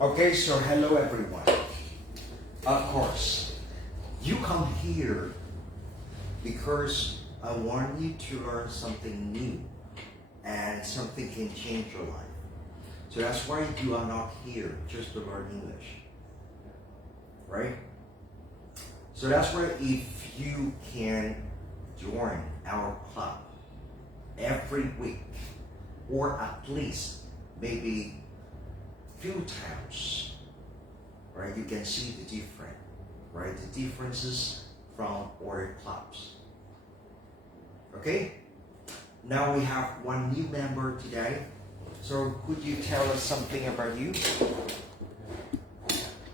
Okay, so hello everyone. Of course, you come here because I want you to learn something new and something can change your life. So that's why you are not here just to learn English, right? So that's why if you can join our club every week, or at least maybe few times, right? You can see the difference, right? The differences from other clubs. Okay? Now we have one new member today. So could you tell us something about you?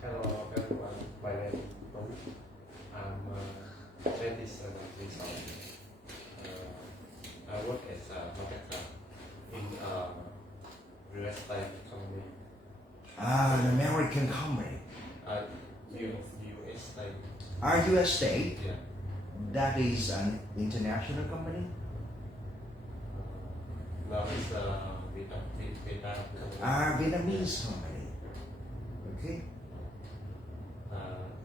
Hello everyone, my name is Tuấn. I'm 27 years old. I work as a marketer in a real estate company. An American company. US state. US state? Yeah. That is an international company? No, it's a Vietnam company. Vietnamese company. Okay.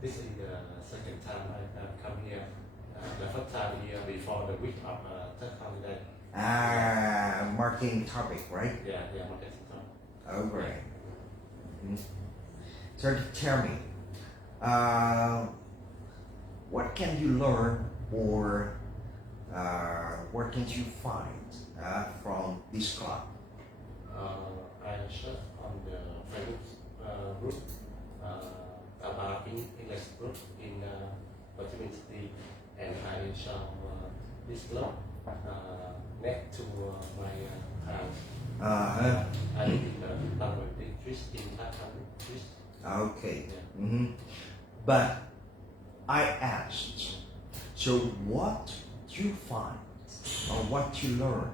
This is the second time I have come here. The first time here before the week of third holiday. Marketing topic, right? Yeah, marketing topic. Oh, great. So tell me, what can you learn or what can you find from this club? I searched on the Facebook group about English group in Ho Chi Minh City, and I saw this club next to my house. I live in the Bangladesh district in Thailand district. Okay. Yeah. But I asked, so what you find or what you learn,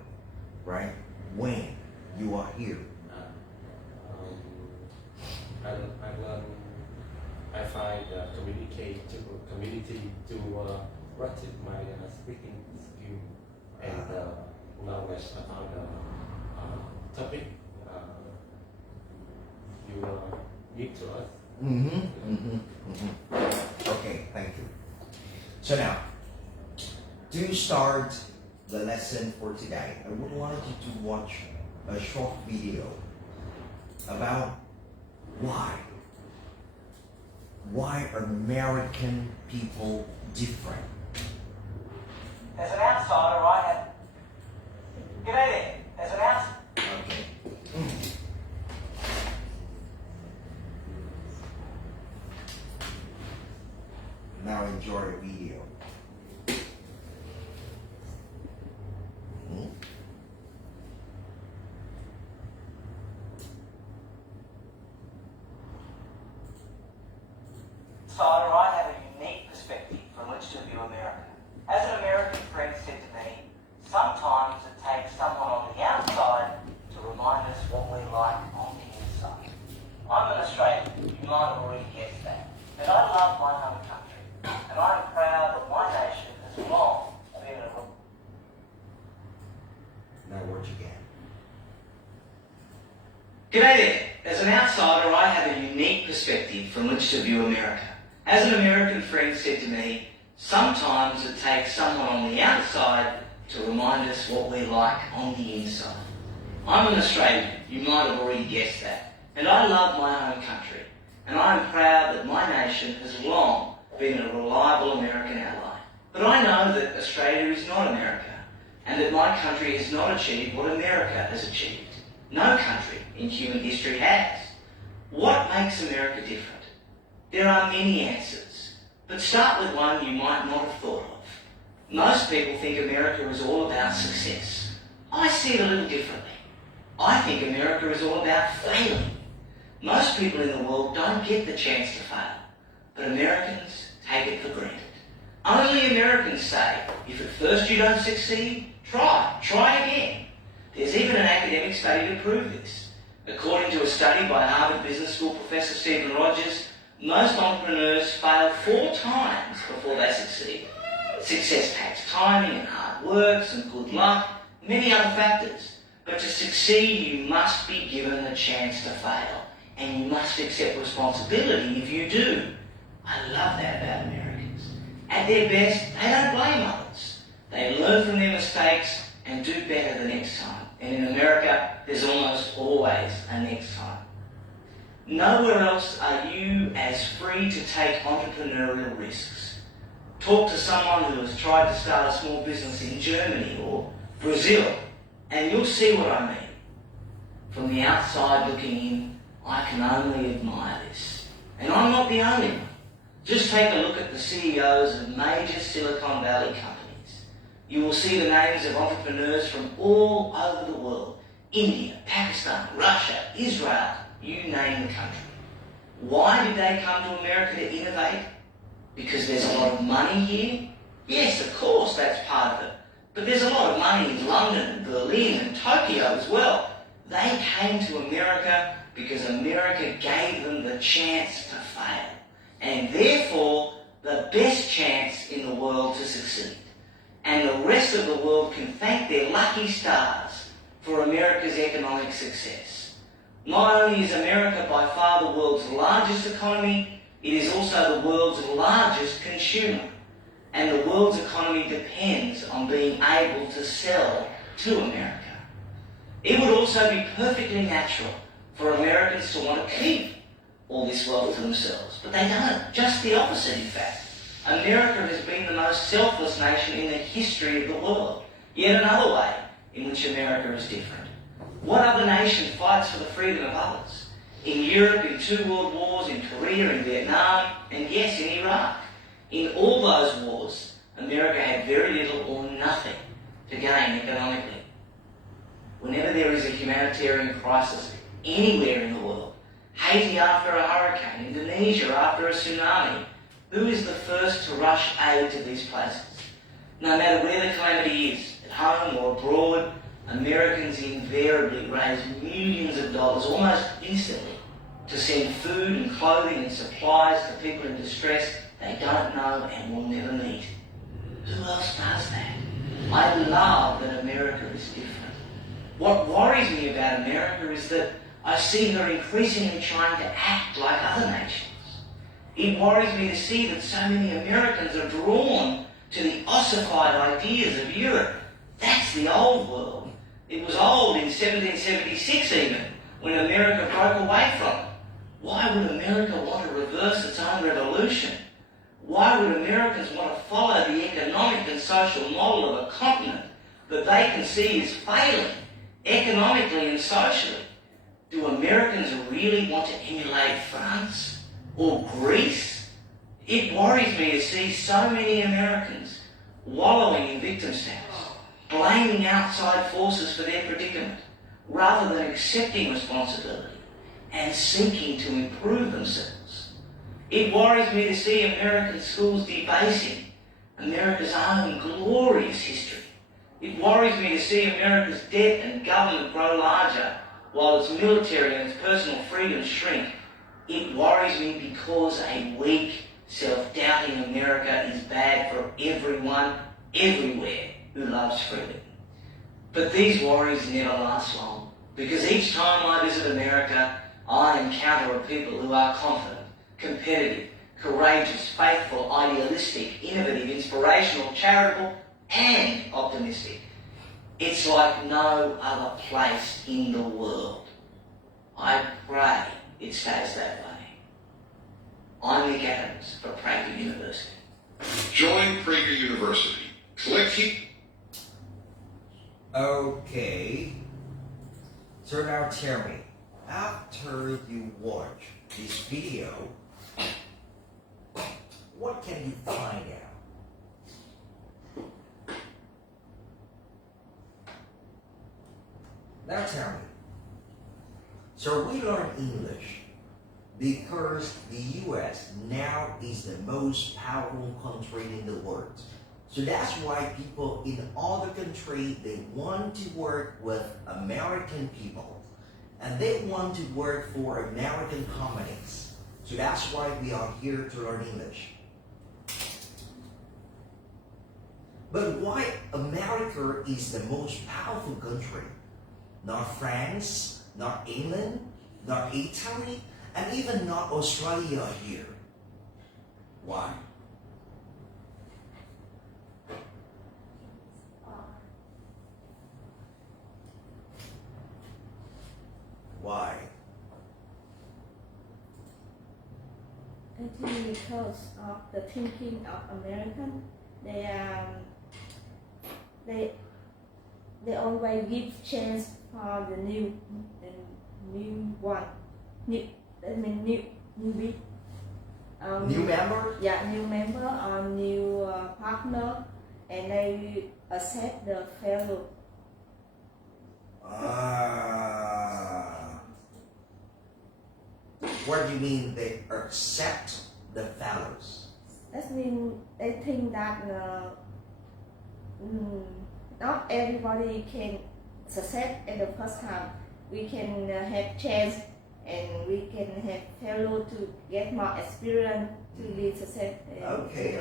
right, when you are here? I find community to practice my speaking skill and knowledge about the topic you give to us. Okay, thank you. So now, to start the lesson for today, I would like you to watch a short video about why American people different. As an outsider, I have... G'day there. As an outsider... Okay. Now enjoy the video. Outsider, I have a unique perspective from which to view America. As an American friend said to me, sometimes it takes someone on the outside to remind us what we're like on the inside. I'm an Australian, you might have already guessed that, but I love my home country, and I'm proud that my nation has long been a... Now watch again. G'day there. As an outsider, I have a unique perspective from which to view America. As an American friend said to me, sometimes it takes someone on the outside to remind us what we're like on the inside. I'm an Australian, you might have already guessed that, and I love my home country, and I am proud that my nation has long been a reliable American ally. But I know that Australia is not America, and that my country has not achieved what America has achieved. No country in human history has. What makes America different? There are many answers, but start with one you might not have thought of. Most people think America is all about success. I see it a little differently. I think America is all about failing. Most people in the world don't get the chance to fail, but Americans take it for granted. Only Americans say, if at first you don't succeed, try again. There's even an academic study to prove this. According to a study by Harvard Business School Professor Stephen Rogers, most entrepreneurs fail 4 times before they succeed. Success takes timing and hard work, some good luck, many other factors. But to succeed, you must be given the chance to fail. and you must accept responsibility if you do. I love that about Americans. At their best, they don't blame others. They learn from their mistakes and do better the next time. And in America, there's almost always a next time. Nowhere else are you as free to take entrepreneurial risks. Talk to someone who has tried to start a small business in Germany or Brazil, and you'll see what I mean. From the outside looking in, I can only admire this. And I'm not the only one. Just take a look at the CEOs of major Silicon Valley companies. You will see the names of entrepreneurs from all over the world. India, Pakistan, Russia, Israel, you name the country. Why did they come to America to innovate? Because there's a lot of money here? Yes, of course, that's part of it. But there's a lot of money in London and Berlin and Tokyo as well. They came to America because America gave them the chance to fail, and therefore the best chance in the world to succeed. And the rest of the world can thank their lucky stars for America's economic success. Not only is America by far the world's largest economy, it is also the world's largest consumer. And the world's economy depends on being able to sell to America. It would also be perfectly natural for Americans to want to keep all this wealth for themselves, but they don't. Just the opposite, in fact. America has been the most selfless nation in the history of the world. Yet another way in which America is different. What other nation fights for the freedom of others? In Europe, in 2 world wars, in Korea, in Vietnam, and yes, in Iraq. In all those wars, America had very little or nothing to gain economically. Whenever there is a humanitarian crisis anywhere in the world, Haiti after a hurricane, Indonesia after a tsunami, who is the first to rush aid to these places? No matter where the calamity is, at home or abroad, Americans invariably raise millions of dollars almost instantly to send food and clothing and supplies to people in distress they don't know and will never meet. Who else does that? I love that America is different. What worries me about America is that I see her increasingly trying to act like other nations. It worries me to see that so many Americans are drawn to the ossified ideas of Europe. That's the old world. It was old in 1776 even, when America broke away from it. Why would America want to reverse its own revolution? Why would Americans want to follow the economic and social model of a continent that they can see is failing economically and socially? Do Americans really want to emulate France or Greece? It worries me to see so many Americans wallowing in victim status, blaming outside forces for their predicament, rather than accepting responsibility and seeking to improve themselves. It worries me to see American schools debasing America's own glorious history. It worries me to see America's debt and government grow larger while its military and its personal freedoms shrink. It worries me because a weak, self-doubting America is bad for everyone, everywhere, who loves freedom. But these worries never last long, because each time I visit America, I encounter a people who are confident, competitive, courageous, faithful, idealistic, innovative, inspirational, charitable, and optimistic. It's like no other place in the world. I pray it stays that way. I'm Nick Adams for Prager University. Join Prager University. Click here. Okay. So now tell me, after you watch this video, what can you find out? Now tell me. So we learn English because the US now is the most powerful country in the world. So that's why people in other countries, they want to work with American people. And they want to work for American companies. So that's why we are here to learn English. But why America is the most powerful country? Not France, not England, not Italy, and even not Australia here. Why? Why? I think because of the thinking of American, they always give chance for the new one, new big. New member? Yeah, new member or new partner, and they accept the failure. What do you mean they accept the failures? That means they think that not everybody can succeed at the first time. We can have chance and we can have failure to get more experience to be successful. Okay.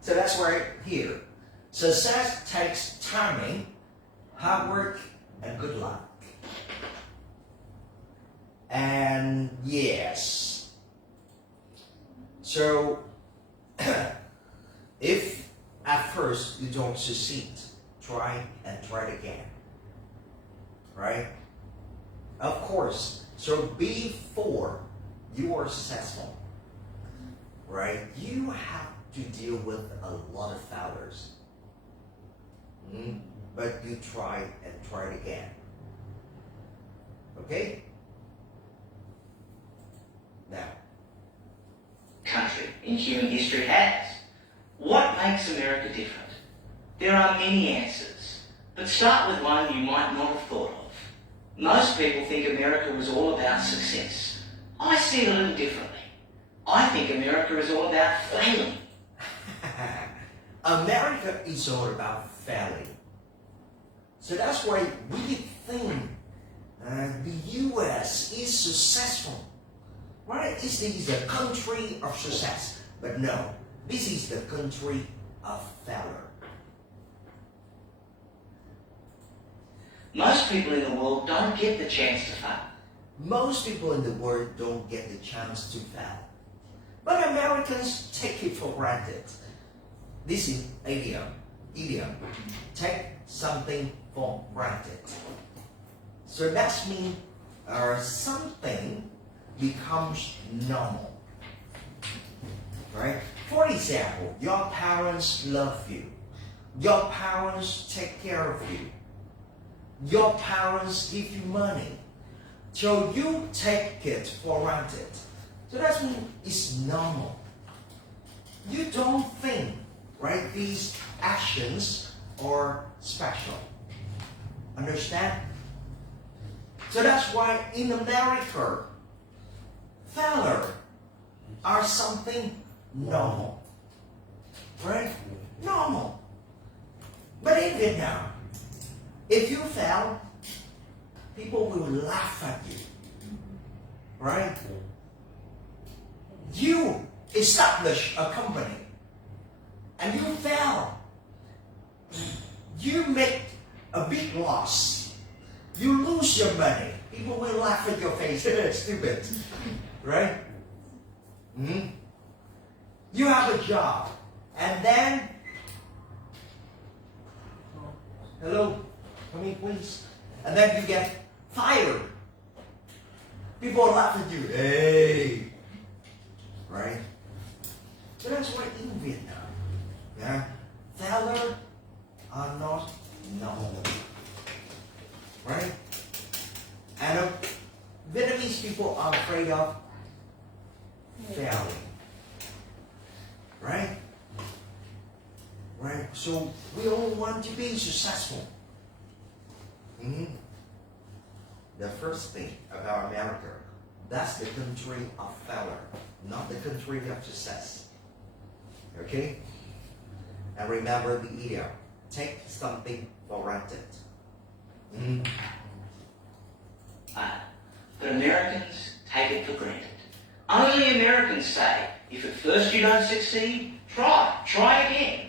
So that's right here. Success takes timing, hard work, and good luck. And yes. So if at first you don't succeed, try and try it again. Right? Of course. So before you are successful, right, you have to deal with a lot of failures. But you try and try it again. Okay? Now, country in human history has. What makes America different? There are many answers, but start with one you might not have thought of. Most people think America was all about success. I see it a little differently. I think America is all about failing. America is all about failing. So that's why we think the US is successful. Right? This is a country of success. But no, this is the country of failure. Most people in the world don't get the chance to fail. Most people in the world don't get the chance to fail. But Americans take it for granted. This is idiom. Take something for granted. So that means something becomes normal. Right? For example, your parents love you. Your parents take care of you. Your parents give you money. So you take it for granted. So that means it's normal. You don't think, right, these actions are special. Understand? So that's why in America, failure are something normal. Right? Normal. But in Vietnam, if you fail, people will laugh at you. Right? You establish a company and you fail. You make a big loss. You lose your money. People will laugh at your face. Stupid. Right? You have a job and then, hello, come in please. And then you get fired. People laugh at you. Hey. Right? So that's why in Vietnam, failure are not normal. Right? And Vietnamese people are afraid of failing. Right? Right? So we all want to be successful. The first thing about America, that's the country of failure, not the country of success. Okay? And remember the idiom, take something for granted. But Americans take it for granted. Only Americans say, if at first you don't succeed, try again.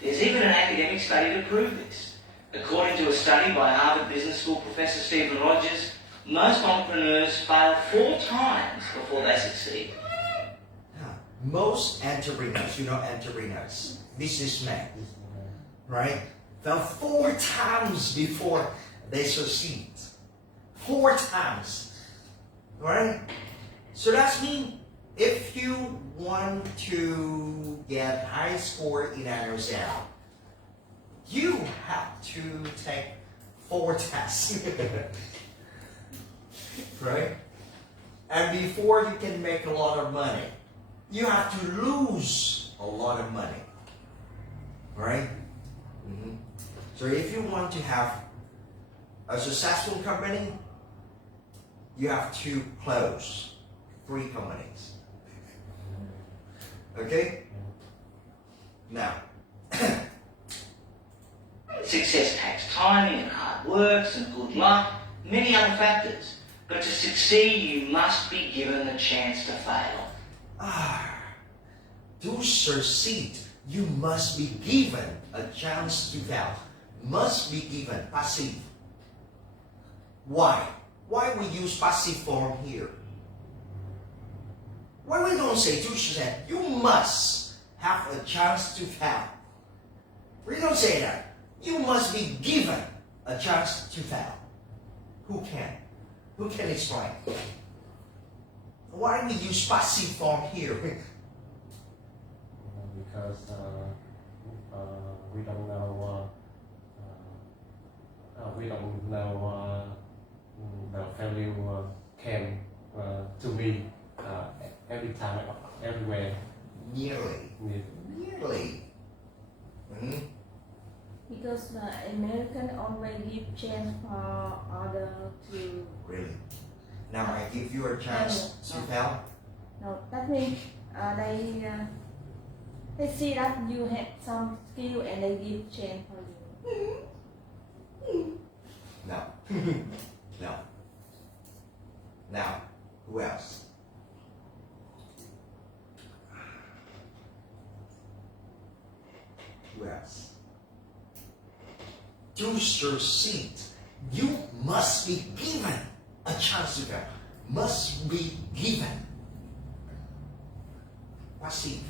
There's even an academic study to prove this. According to a study by Harvard Business School Professor Stephen Rogers, most entrepreneurs fail 4 times before they succeed. Yeah. Most entrepreneurs, entrepreneurs, businessmen, right? Fail 4 times before they succeed. 4 times, right? So that's mean if you want to get high score in an exam, you have to take 4 tests, right? And before you can make a lot of money, you have to lose a lot of money, right? Mm-hmm. So if you want to have a successful company, you have to close 3 companies. Okay? Now, Success takes timing and hard work, some good luck, many other factors. But to succeed, you must be given the chance to fail. to succeed, you must be given a chance to fail. Must be given, passive. Why? Why we use passive form here? Why we don't say to succeed, you must have a chance to fail? We don't say that. You must be given a chance to fail. Who can? Who can explain? Why we use passive form here? Because we don't know the value came to me every time, everywhere. Nearly. Mm-hmm. Because the American always give chance for other to. Really. Now I give you a chance to fail. No, that means they see that you have some skill and they give chance for you. No. No. Now, who else? Who else? To succeed, you must be given a chance to fail. Must be given. Passive.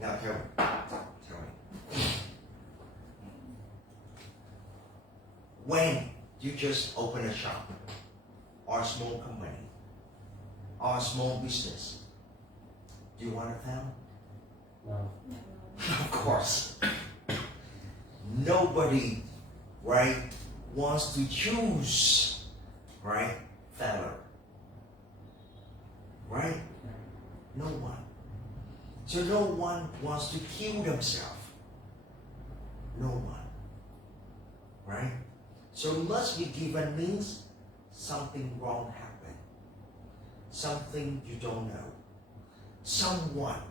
Now tell me. When you just open a shop, or a small company, or a small business, do you want to fail? No. Of course. Nobody, right, wants to choose, right, failure. Right? No one. So no one wants to kill themselves. No one. Right? So must be given means something wrong happened. Something you don't know. Someone,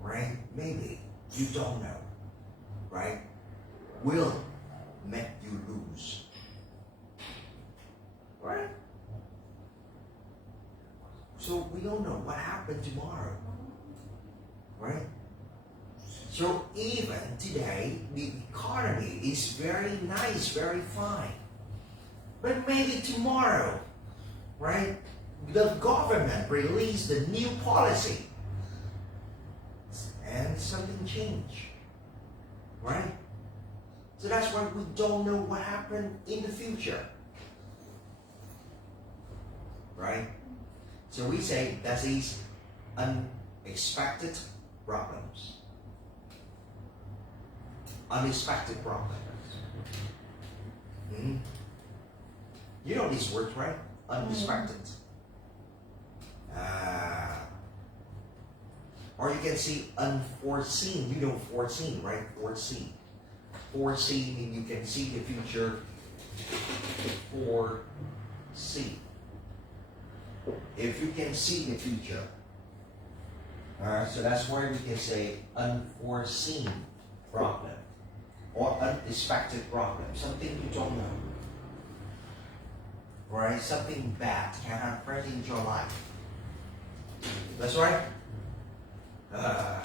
right? Maybe you don't know, right? Will make you lose. Right? So we don't know what happened tomorrow. Right? So even today, the economy is very nice, very fine. But maybe tomorrow, right, the government released a new policy and something changed. Right? So that's why we don't know what happened in the future. Right? So we say that is unexpected problems. Unexpected problems. Hmm? You know these words, right? Unexpected. Or you can see unforeseen. You know foreseen, right? Foreseen. Foreseen means you can see the future. Foresee. If you can see the future. Alright, so that's why we can say unforeseen problem. Or unexpected problem. Something you don't know. Right? Something bad can happen in your life. That's right? So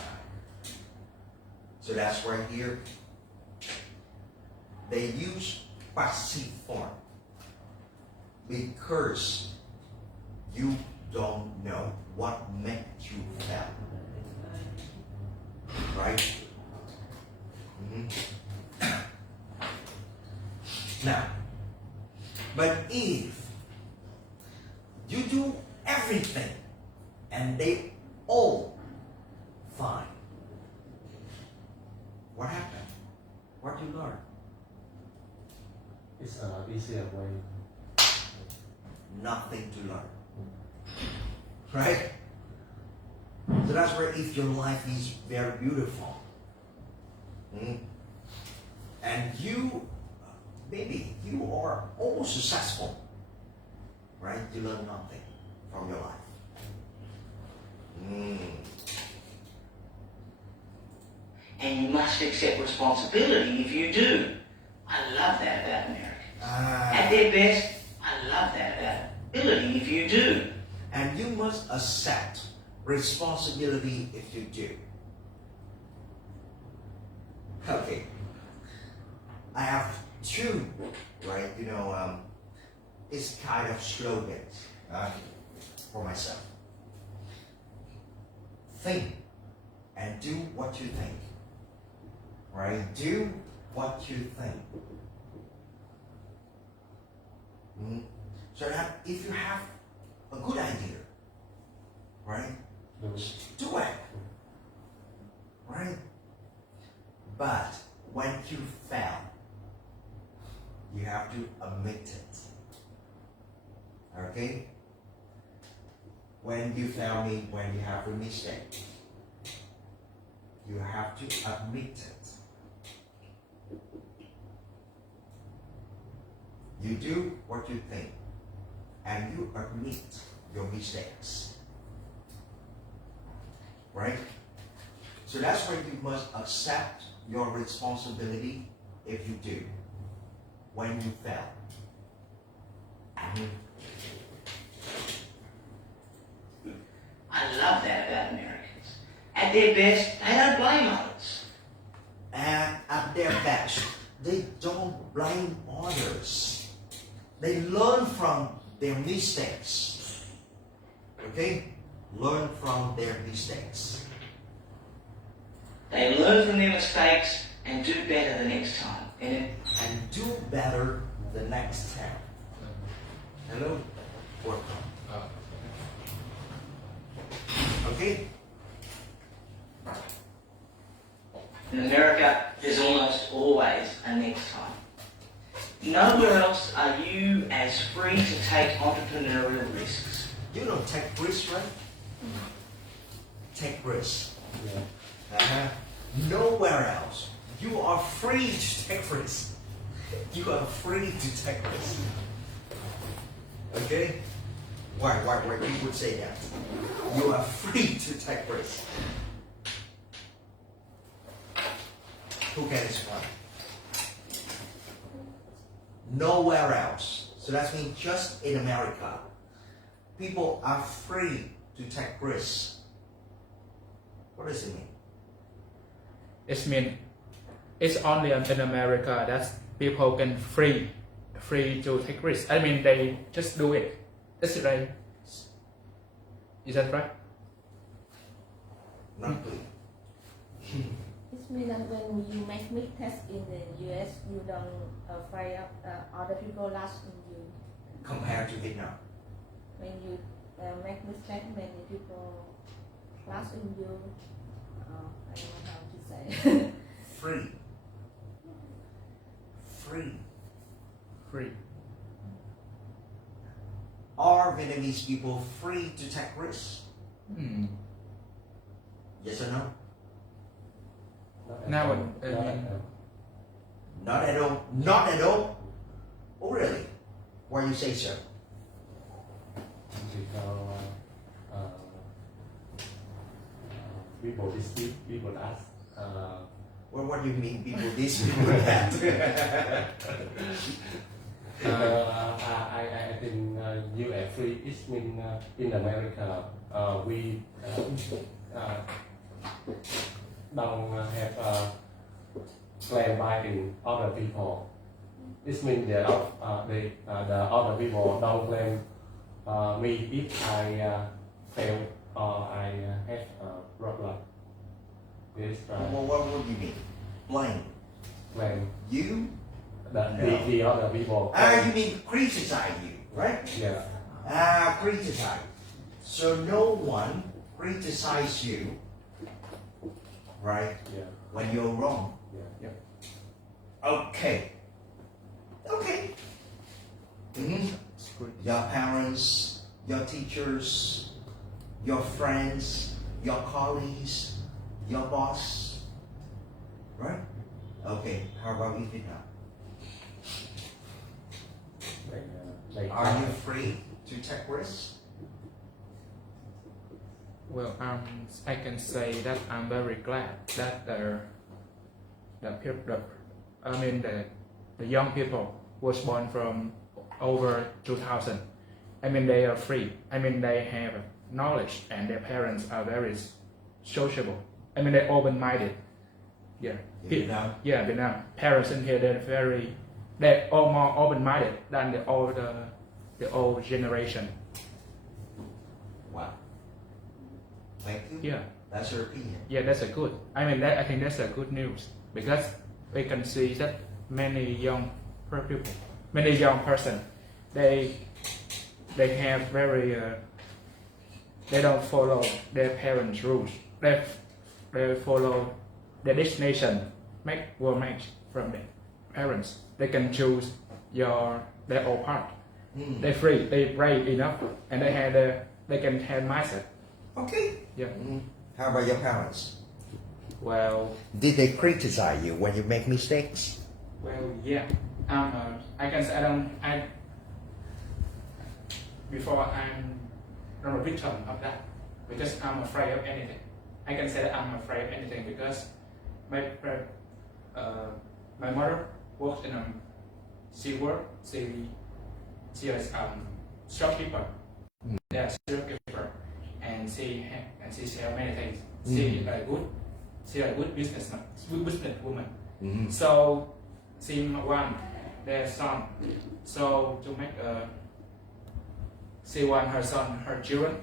that's right here. They use passive form because you don't know what made you fail. Right? Now, but if you do everything and they all fine, what happened? What you learn? It's an easier way. Nothing to learn. Right? So that's where if your life is very beautiful, and you, maybe you are almost successful, right? You learn nothing from your life. And you must accept responsibility if you do. I love that about Americans. At their best, I love that about ability if you do. And you must accept responsibility if you do. Okay. I have two, right? It's kind of slogans for myself. Think and do what you think. Right? Do what you think. So that if you have a good idea, right? Do it. Right? But when you fail, you have to admit it. Okay? When you fail me, when you have a mistake, you have to admit it. You do what you think, and you admit your mistakes. Right? So that's where you must accept your responsibility if you do. When you fail. I love that about Americans. At their best, they don't blame others. And at their best, they don't blame others. They learn from their mistakes. Okay? Learn from their mistakes. They learn from their mistakes and do better the next time. And do better the next time. Hello? Welcome. Okay? In America, there's almost always a next time. Nowhere else are you as free to take entrepreneurial risks. You don't take risks, right? Take risks. Yeah. Nowhere else. You are free to take risks. You are free to take risks. Okay? Why you would say that? You are free to take risks. Who can explain? Nowhere else. So that means just in America, people are free to take risks. What does it mean? It means it's only in America that people can free to take risks. I mean, they just do it. That's it, right? Is that right? Not clear. It means that when you make mistakes in the US, you don't afraid of other people last in you. Compared to Vietnam. When you make mistakes, many people last in you. I don't know how to say. Free. Are Vietnamese people free to take risks? Yes or no? Now, Not at all. Not at all? Oh really? Why you say so? Because people dispute, people ask. Well, what do you mean people this, people that? I think you are free. It means in America we don't have claim biting other people. This means that the other people don't claim me if I fail or I have a problem. This Well, what would you mean? Blame. claim You? the other people. You mean criticize you, right? Yeah. Criticize. So no one criticize you, right? Yeah. When you're wrong. Yeah. Okay. Mhm. Your parents, your teachers, your friends, your colleagues, your boss, right? Okay. How about you now? Are you free to take risks? Well, I can say that I'm very glad that the young people was born from over 2000. I mean, they are free. I mean, they have knowledge, and their parents are very sociable. I mean, they're open-minded. Yeah. Vietnam? Yeah, Vietnam. Parents in here, they're all more open-minded than the old generation. Wow. Thank you. Yeah. That's your opinion. Yeah, that's a good. I mean, I think that's a good news because we can see that many young people, many young person, they have very they don't follow their parents' rules. They follow their destination will match from their parents. They can choose their own path. They're free. They brave enough, and they can have mindset. Okay. Yeah. How about your parents? Well. Did they criticize you when you make mistakes? Well, yeah. I can say before I'm not a victim of that because I'm afraid of anything. I can say that I'm afraid of anything because my mother works in she is shopkeeper. Yeah, shopkeeper, and she sells many things. She a good businesswoman. So she want their son. So to make she want her children.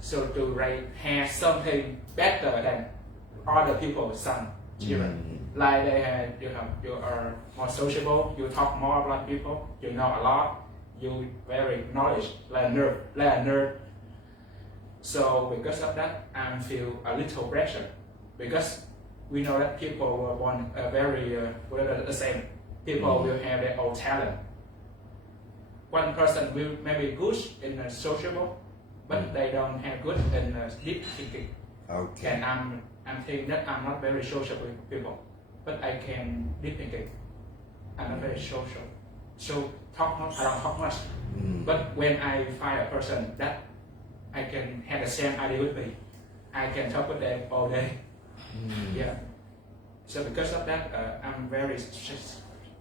So to have something better than other people's son children. Like you are more sociable, you talk more about people, you know a lot, you very knowledge, like a nerd. So because of that, I feel a little pressure because we know that people were born very the same. People will have their own talent. One person will maybe good in sociable, but they don't have good in deep thinking. Okay. And I'm thinking that I'm not very sociable with people, but I can deep thinking. I'm not very social. So I don't talk much. But when I find a person that I can have the same idea with me, I can talk with them all day. Yeah. So because of that, I'm very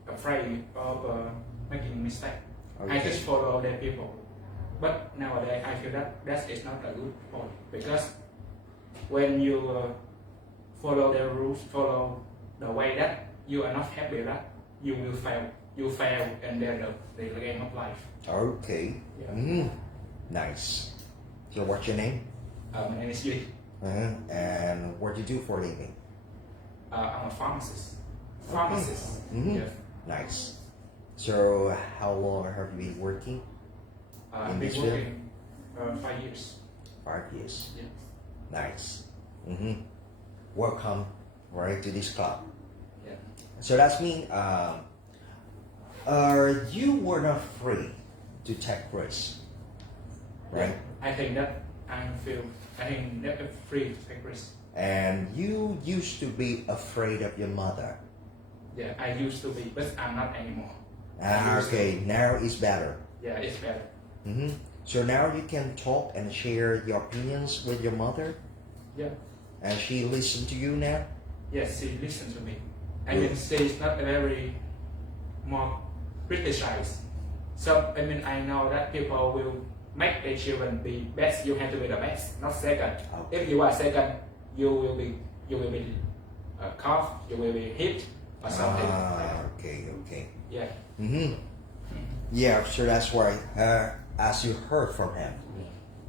afraid of making mistake. Okay. I just follow their people. But nowadays I feel that is not a good point because when you follow their rules, follow the way that you are not happy with that, you will fail. You fail in the game of life. Okay. Yeah. Nice. So what's your name? My name is Duy. And what do you do for a living? I'm a pharmacist. Pharmacist. Yes. Nice. So how long have you been working? I've been working 5 years. 5 years. Yes. Nice. Welcome, right, to this club. Yeah. So that's mean you were not free to take risks, right? I think that I'm free to take risks. And you used to be afraid of your mother. Yeah, I used to be, but I'm not anymore. Okay, now it's better. Yeah, it's better. So now you can talk and share your opinions with your mother? Yeah. And she listens to you now? Yes, she listens to me. I mean, she's not very more criticized. So, I mean, I know that people will make their children be best. You have to be the best, not second. Okay. If you are second, you will be cough, you will be hit or something. Okay. Yeah. Mm-hmm. Yeah, so that's why, as you heard from him,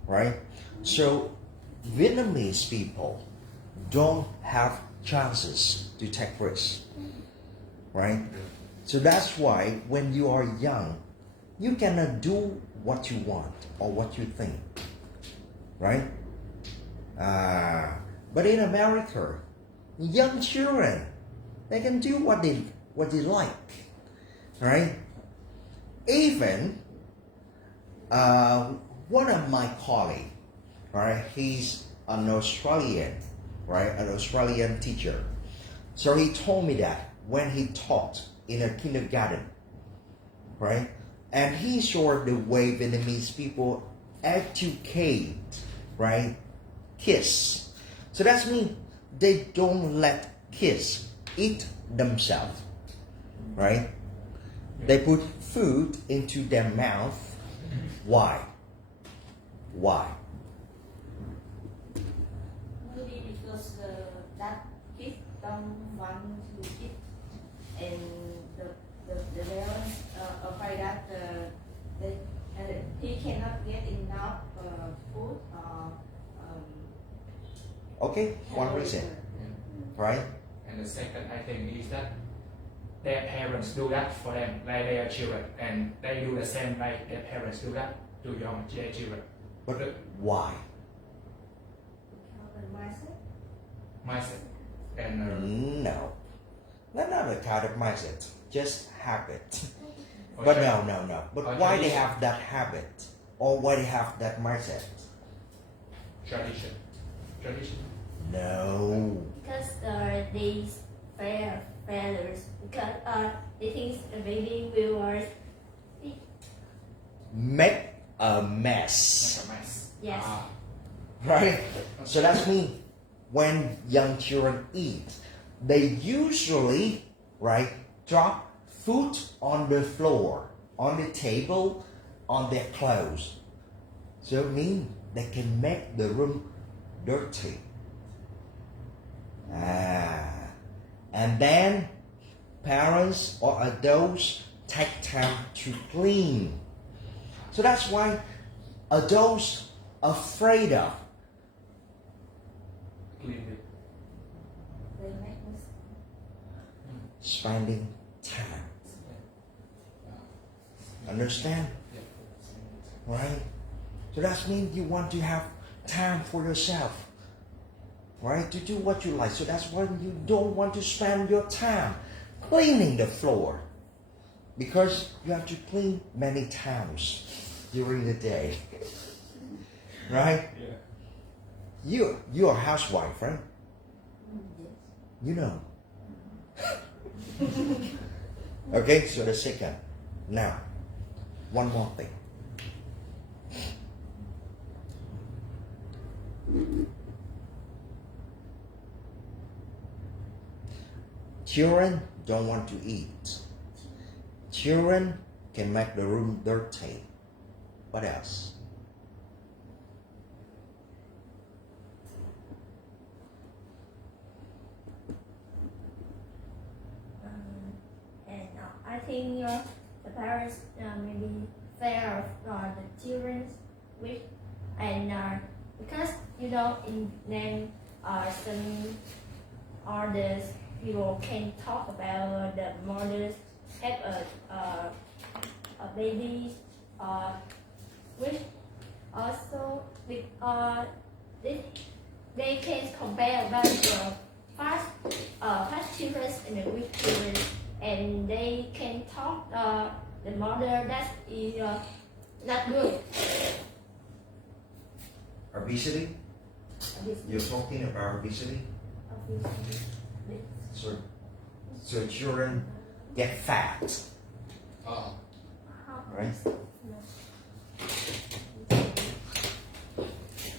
right? So Vietnamese people don't have chances to take risks, right? So that's why when you are young, you cannot do what you want or what you think, right? But in America, young children, they can do what they like, right? Even one of my colleagues, right? He's an Australian, right? An Australian teacher. So he told me that when he taught in a kindergarten, right? And he showed the way Vietnamese people educate, right? Kids. So that's mean they don't let kids eat themselves, right? They put food into their mouth. Why? Maybe because that kid don't want to eat, and the parents afraid that he cannot get enough food or Okay, one reason, right? And the second, I think, is that their parents do that for them, like their children, and they do the same like their parents do that to their children. But why? Mindset. And No, not a kind of mindset, just habit. or But tra- no. But or why they tradition. have that habit, or why they have that mindset? Tradition. No. Because these fathers, because they think the baby will Make a mess, Like a mess. Yes. right? So that's mean when young children eat, they usually, right, drop food on the floor, on the table, on their clothes. So it means they can make the room dirty. And then parents or adults take time to clean. So that's why adults are afraid of Clean it. they make mistakes. spending time. Understand? Right? So that means you want to have time for yourself. Right? To do what you like. So that's why you don't want to spend your time cleaning the floor. Because you have to clean many times during the day. Right? Yeah. You're a housewife, right? You know. Okay, so the second. Now, one more thing. Children don't want to eat. Children can make the room dirty. What else? And I think the parents maybe fear of the children's wish, and because in them some others people can talk about the mothers have a baby wish also with they can compare about the fast children and the weak children, and they can talk the mother that is not good. Obesity? You're talking about obesity? So children get fat, Oh. right?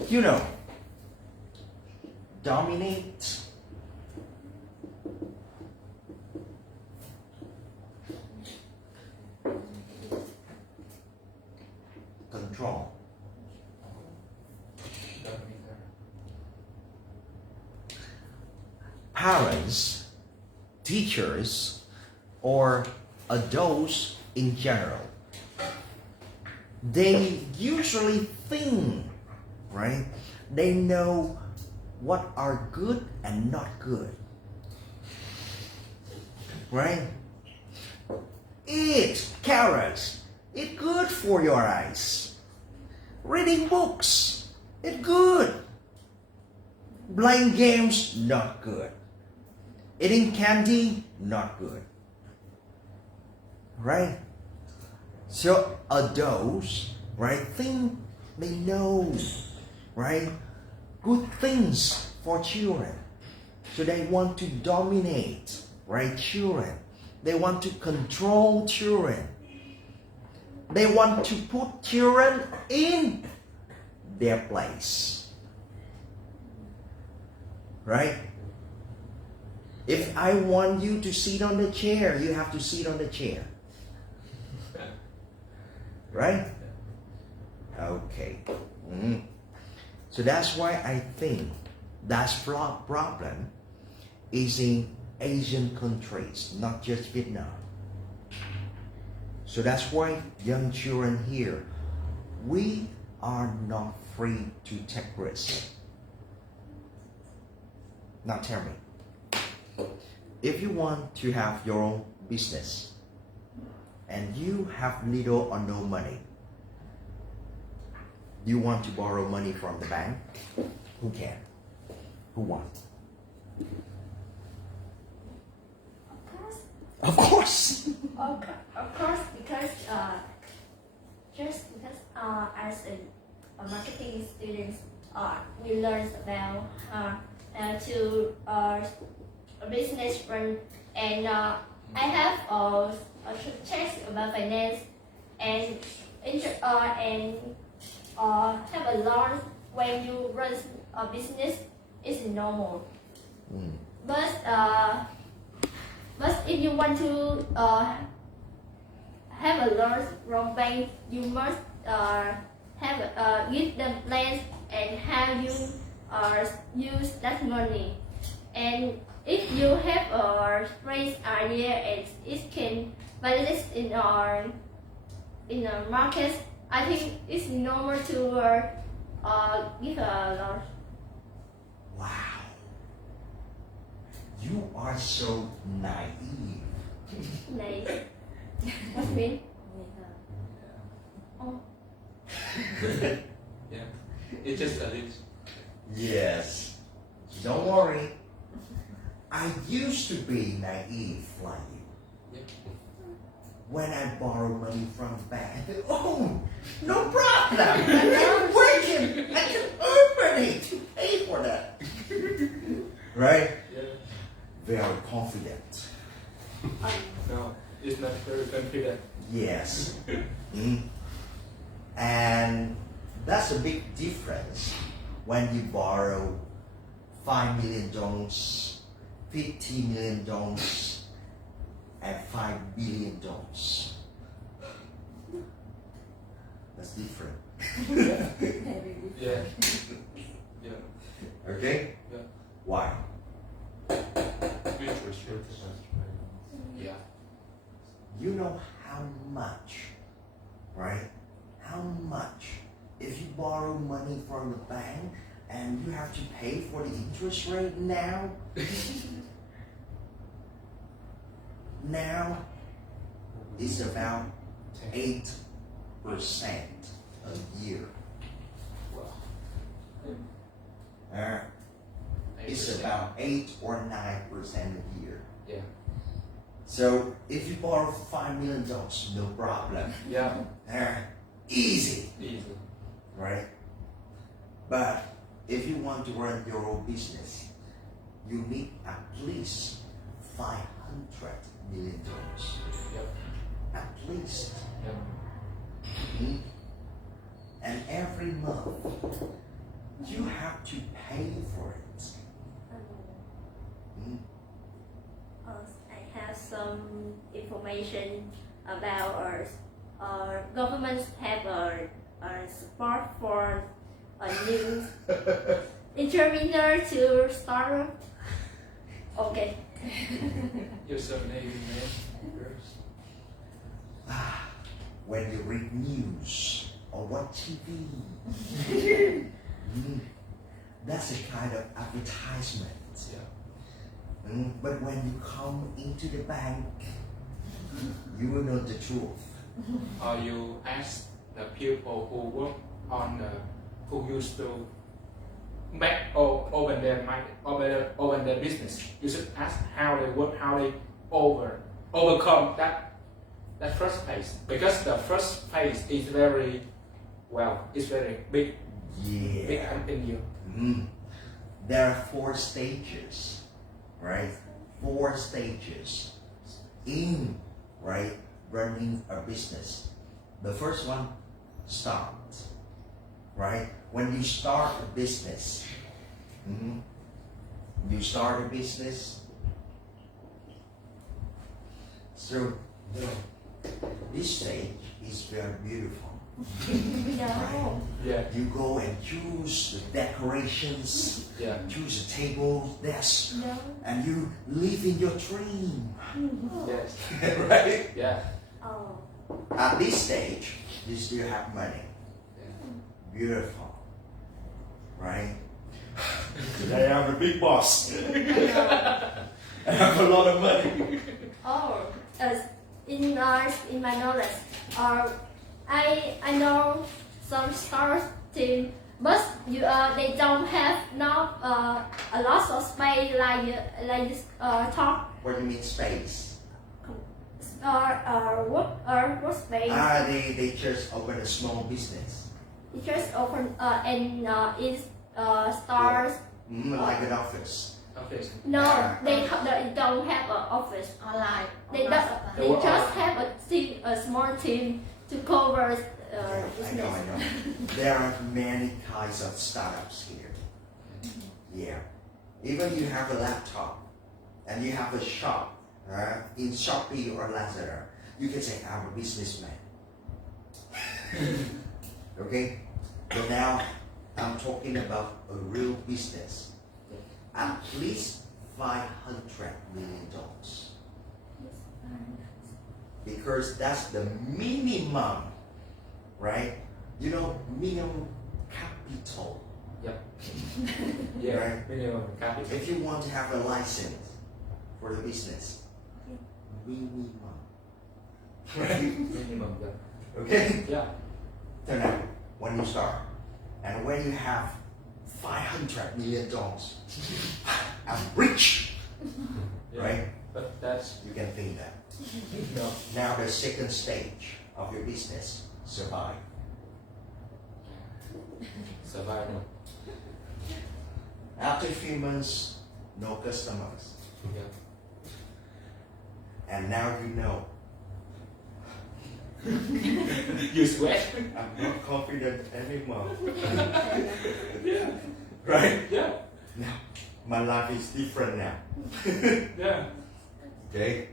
You know, dominate, control. parents, teachers, or adults in general, they usually think, right? They know what are good and not good, right? Eat carrots, it's good for your eyes. Reading books, it's good. Playing games, not good. Eating candy, not good. Right? So adults, right, think they know, right, good things for children. So they want to dominate, right, children. They want to control children. They want to put children in their place. Right? If I want you to sit on the chair, you have to sit on the chair. Right? Okay. So that's why I think that's problem is in Asian countries, not just Vietnam. So that's why young children here, we are not free to take risks. Now tell me, if you want to have your own business and you have little or no money, you want to borrow money from the bank? Who can? Who wants? Of course. Of course, because just because as a marketing student, we learn about to a business run, and I have a checks about finance and have a loan when you run a business is normal. But if you want to have a loan from bank, you must give them plans and how you use that money. And if you have a great idea and it can validate in our market, I think it's normal to give a loan. Wow. You are so naive. Nice. What mean? Oh. Yeah, it's just a little. Yes. Don't worry. I used to be naive like you. When I borrow money from the bank, I think, oh, no problem. I'm working. I can earn money to pay for that. Right? Yeah. Very confident. No, it's not very confident. Yes. And that's a big difference when you borrow $5 million, $50 million, and $5 billion. That's different. Yeah. Yeah. Okay? Yeah. Why? Interest rates. Yeah. You know how much, right? How much if you borrow money from the bank and you have to pay for the interest rate now? Now it's about 8% a year. It's about 8 or 9% a year. Yeah. So if you borrow $5 million, no problem. Yeah. Easy, Easy. right? But if you want to run your own business, you need at least $500 million. Yep. At least. Yep. And every month, you have to pay for it. I have some information about our governments have a support for a new entrepreneur to start Okay. Your surname, man. When you read news or watch TV, that's a kind of advertisement. Yeah. But when you come into the bank, you will know the truth. Or you ask the people who work on the, who used to make or open their business. You should ask how they work, how they overcome that first phase, because the first phase is very big Yeah. company. There are 4 stages, right? 4 stages in, right, running a business. The first one, start, right? When you start a business, so this stage is very beautiful. No. Yeah. You go and choose the decorations, Yeah. choose the table, desk, No. and you live in your dream. Yes. Right? Yeah. Oh. At this stage, you still have money. Yeah. Beautiful. Right? Today I'm a big boss. I have a lot of money. Oh. In my knowledge, I know some stars team, but they don't have not a lot of space like this talk What do you mean space? work space. They just open a small business. It just open and it stars. Like an office. Okay. No, they don't have an office. Online. They They work just online. have a small team to cover I know, business. I know. There are many kinds of startups here. Yeah. Even you have a laptop and you have a shop in Shopee or Lazada, you can say, I'm a businessman. Okay? But now I'm talking about a real business. At least $500 million. Because that's the minimum, right? You know, minimum capital. Yep. Yeah. Right. Minimum capital. If you want to have a license for the business, minimum. Right? Minimum. Yeah. Okay? Yeah. So now, when you start, and when you have $500 million, I'm rich, Yeah. right? But that's You can think that. no. Now the second stage of your business, survive. Survival. After a few months, no customers. Yeah. And now you know, You sweat. I'm not confident anymore. Yeah. Right? Yeah. Now, my life is different now. Yeah. Okay?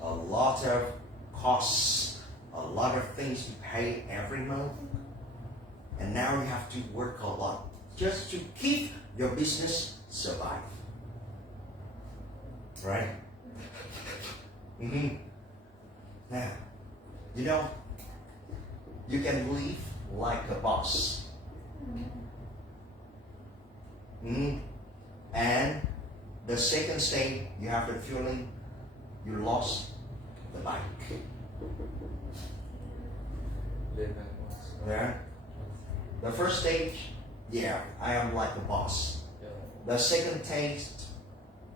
A lot of costs, a lot of things to pay every month. And now you have to work a lot just to keep your business survive. Right? Now, you know, you can live like a boss. And the second stage, you have the feeling you lost the bike. Yeah. The first stage, yeah, I am like a boss. Yeah. The second taste,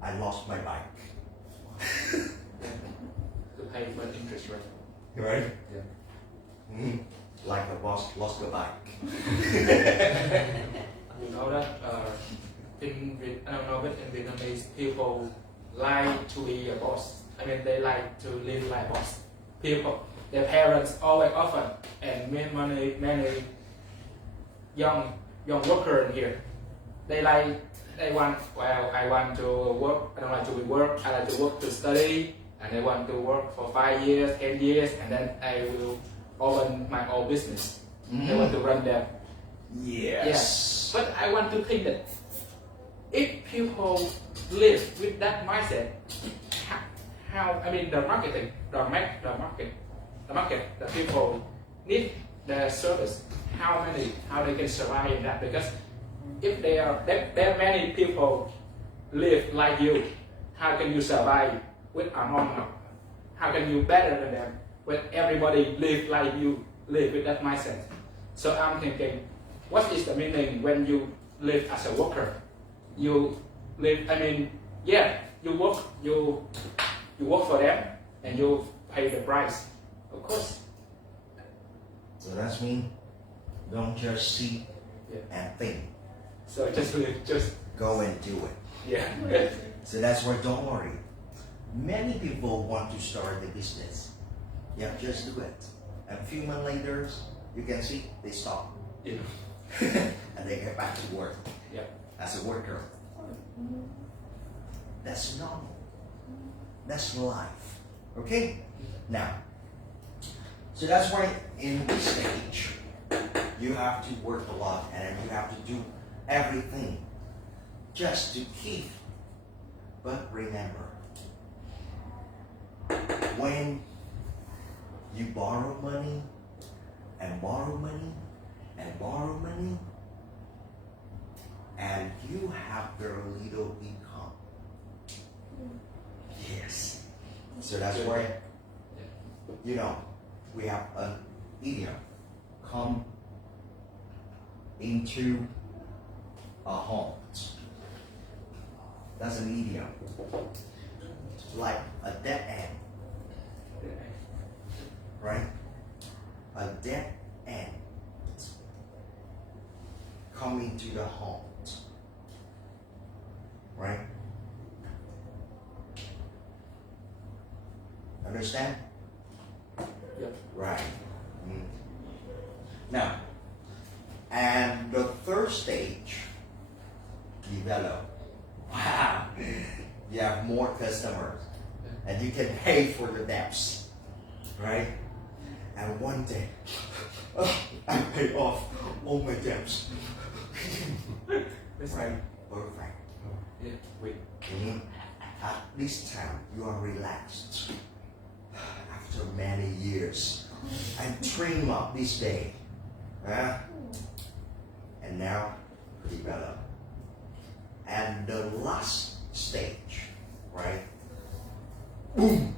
I lost my bike. To pay for interest rate. Right? Yeah. Like a boss lost the bike. You know that I don't know, but in Vietnamese people like to be a boss. I mean, they like to live like boss. People, their parents always often, and many young worker in here. I want to work. I don't like to work. I like to work to study, and I want to work for 5 years, 10 years, and then I will open my own business. I want to run them. Yes. But I want to think that if people live with that mindset, how I mean the marketing, the market, the people need the service. How they can survive in that? Because if there are many people live like you, how can you survive with among? How can you better than them when everybody live like you live with that mindset? So I'm thinking, what is the meaning when you live as a worker? You live, I mean, yeah, you work for them and you pay the price, of course. So that's mean, don't just see and think. So just live, just Go and do it. yeah. So that's why don't worry. Many people want to start the business. Yeah, just do it. And a few months later, you can see they stop. Yeah. And they get back to work Yeah. as a worker. That's normal. That's life. Okay? Now, so that's why in this stage, you have to work a lot and you have to do everything just to keep. But remember, when you borrow money and borrow money and borrow money, and you have very little income. Yes. So that's why, you know, we have an idiom, come into a home. That's an idiom. Like a dead end. Right? A dead end. Come into the home. Right? Understand? Yep. Right. Now, and the third stage, develop. Wow, you have more customers, and you can pay for your debts, right? And one day, I pay off all my debts. That's Right? right. Perfect. Yeah. Wait. At this time, you are relaxed. After many years, I dream of this day. And now, develop. And the last stage, right? Boom!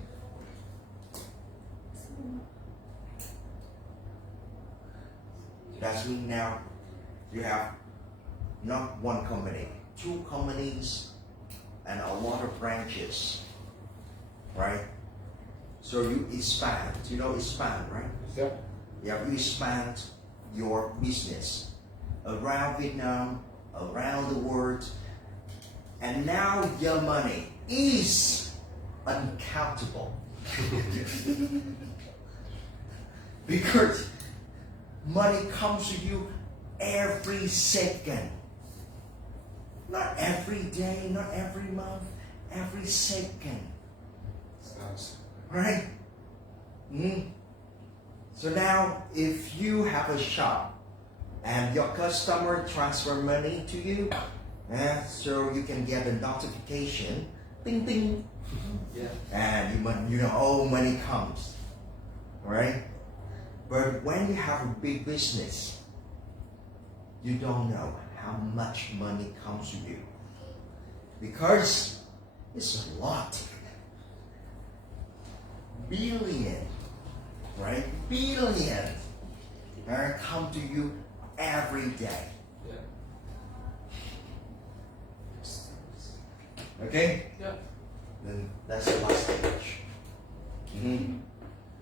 That's mean now you have not one company, 2 companies, and a lot of branches, right? So you expand, you know expand, right? Yep. Yeah, you expand your business around Vietnam, around the world, and now your money is uncountable. Because money comes to you every second. Not every day, not every month, every second. Right? So now, if you have a shop and your customer transfer money to you, so you can get a notification, ding ding, Yeah. and you know, oh, money comes, right? But when you have a big business, you don't know how much money comes to you because it's a lot. Billion, right? Billion come to you every day. Yeah. Okay? Yeah. Then that's the last stage.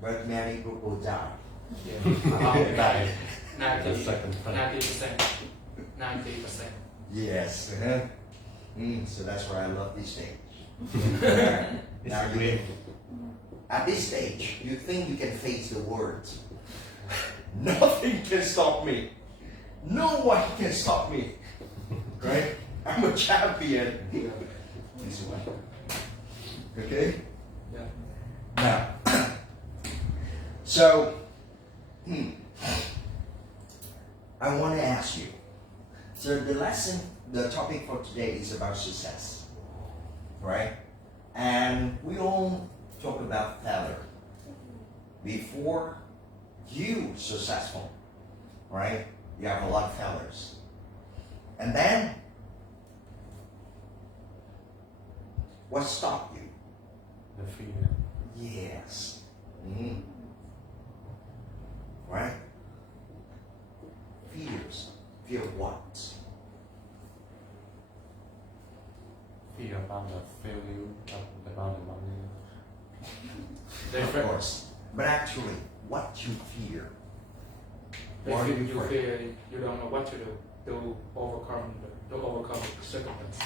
But many people die. Yeah. Along the way. 90%. Yes. So that's why I love this stage. Now at this stage, you think you can face the words. Nothing can stop me. No one can stop me. Right? I'm a champion. This one. Okay? Yeah. Now, so, I want to ask you. So the lesson, the topic for today is about success. right? And we all talk about failure. Before you successful, right? You have a lot of failures. And then, what stopped you? The fear. Yes. Mhm. Right? Fears. Fear what? Fear about the failure, about the money. Of course. But actually, what you fear? They Why are feel you you afraid? feel you don't know what to do to overcome the circumstance.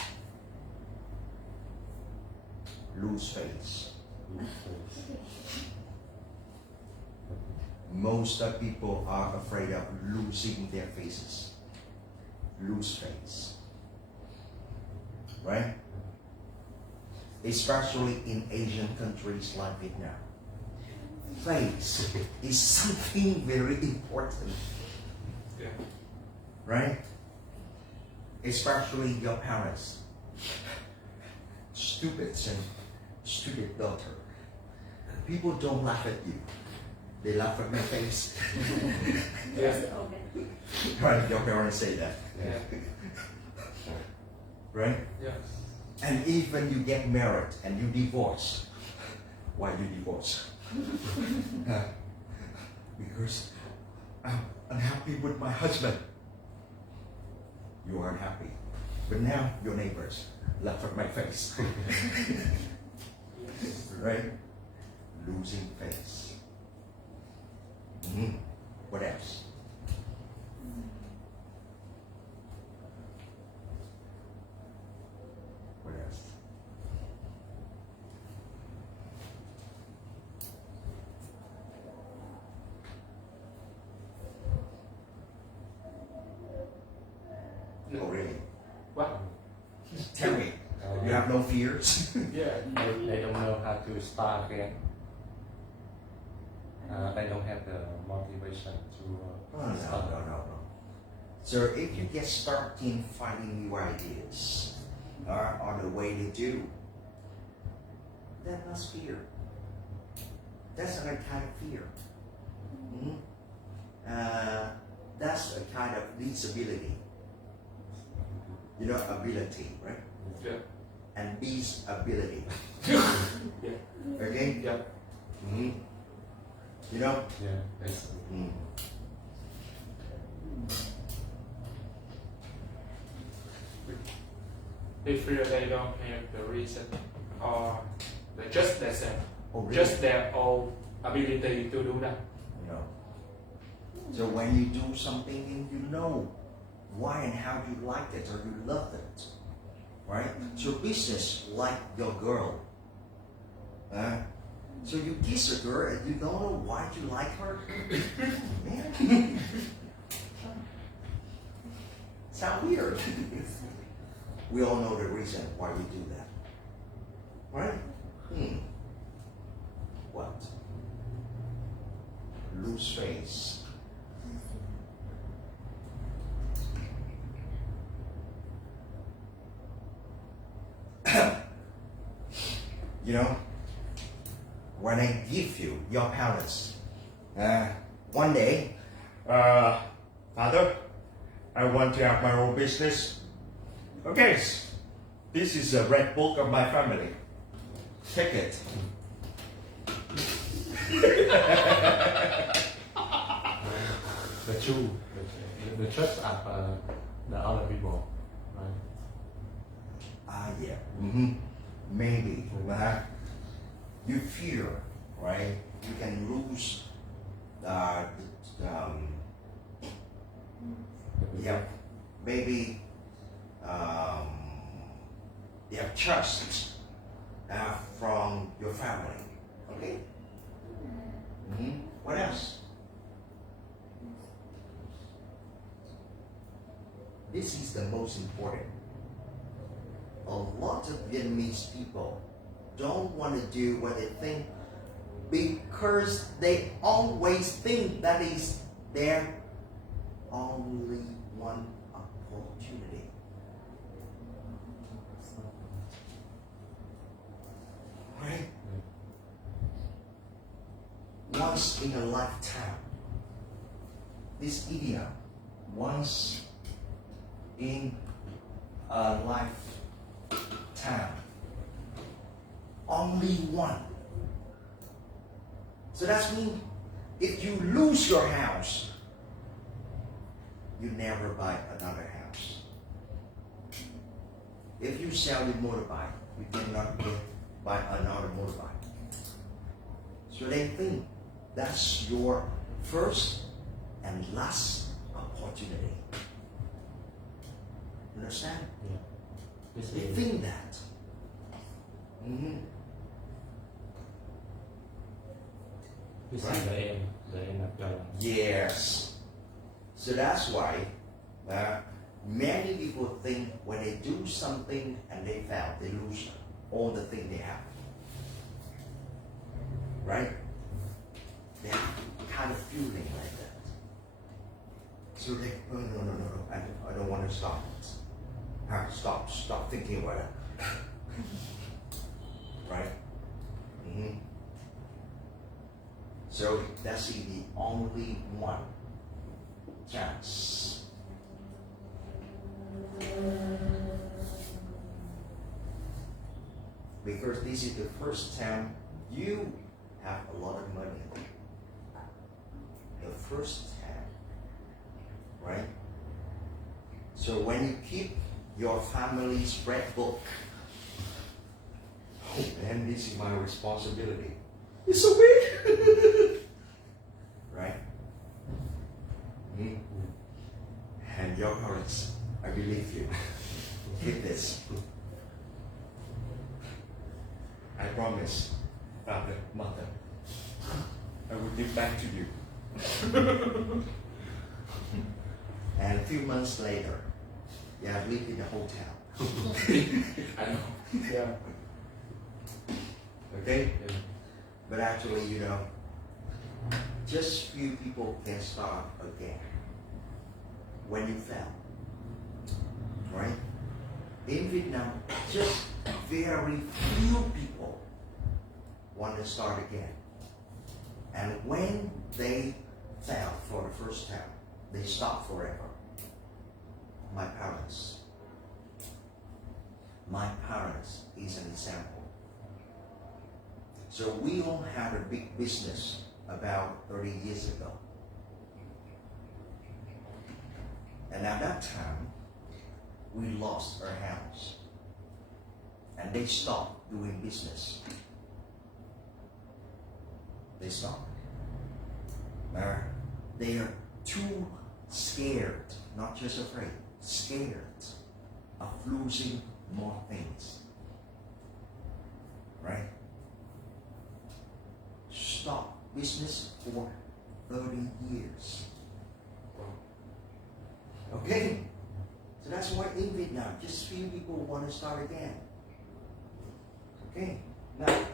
Lose face. Lose face. Most of people are afraid of losing their faces. Lose face. Right? Especially in Asian countries like Vietnam. Face is something very important. Yeah. Right? Especially your parents. Stupid and stupid daughter. People don't laugh at you. They laugh at my face. Yes. Okay. Right? Your parents say that. Yeah. Right? Yes. And even you get married and you divorce. Why you divorce? Because I'm unhappy with my husband. You are unhappy. But now your neighbors laugh at my face. Right? Losing face. What else? What else? Oh, really? What? Tell me. You have no fears? Yeah. They don't know how to start again. They don't have the motivation to Oh, start. no. So if you get stuck in finding new ideas or the way to do, that's fear. That's another kind of fear. That's a kind of disability. You know, ability, right? Yeah. And beast ability. Yeah. Okay? Yeah. You know? Yeah, that's They feel they don't have the reason or just themselves, Oh, really? just their own ability to do that. You know. So when you do something and you know why and how you like it or you love it, right? So business like your girl. So you kiss a girl and you don't know why you like her. Man. Sound weird. We all know the reason why we do that. Right? What? Lose face. You know, when I give you your parents, one day, Father, I want to have my own business. Okay, this is a red book of my family. Take it. the true, the trust of the other people, right? Yeah. Maybe. You fear, right? You can lose maybe you have trust from your family. Okay? What else? This is the most important. A lot of Vietnamese people don't want to do what they think because they always think that is their only one opportunity. once in a lifetime. This idiom, once in a lifetime. Only one. So that's mean if you lose your house, you never buy another house. If you sell your motorbike, you cannot buy another motorbike. So they think that's your first and last opportunity. You understand? Yeah. This They is think that. this Right. is the end of your life. Yes. So that's why many people think when they do something and they fail, they lose all the thing they have. Right? They have kind of feeling like that. So they, no, I don't want to stop. Stop thinking about it. Right? So that's the only one chance. Because this is the first time you have a lot of money. The first time. Right? So when you keep your family's bread book, oh man, this is my responsibility. It's so big. Right? And your parents, I believe you. Keep this. I promise, Father, Mother, I will give back to you. And a few months later, yeah, I lived in a hotel. I know. Yeah. Okay? But actually, just few people can start again when you fail. Right? In Vietnam, just very few people want to start again. And when they fail for the first time, they stop forever. My parents is an example. So we all had a big business about 30 years ago. And at that time, we lost our house. And they stopped doing business. They stopped. They are too scared, not just afraid, scared of losing more things. Right? Stop business for 30 years. Okay? So that's why in Vietnam, just few people want to start again. Okay? Now,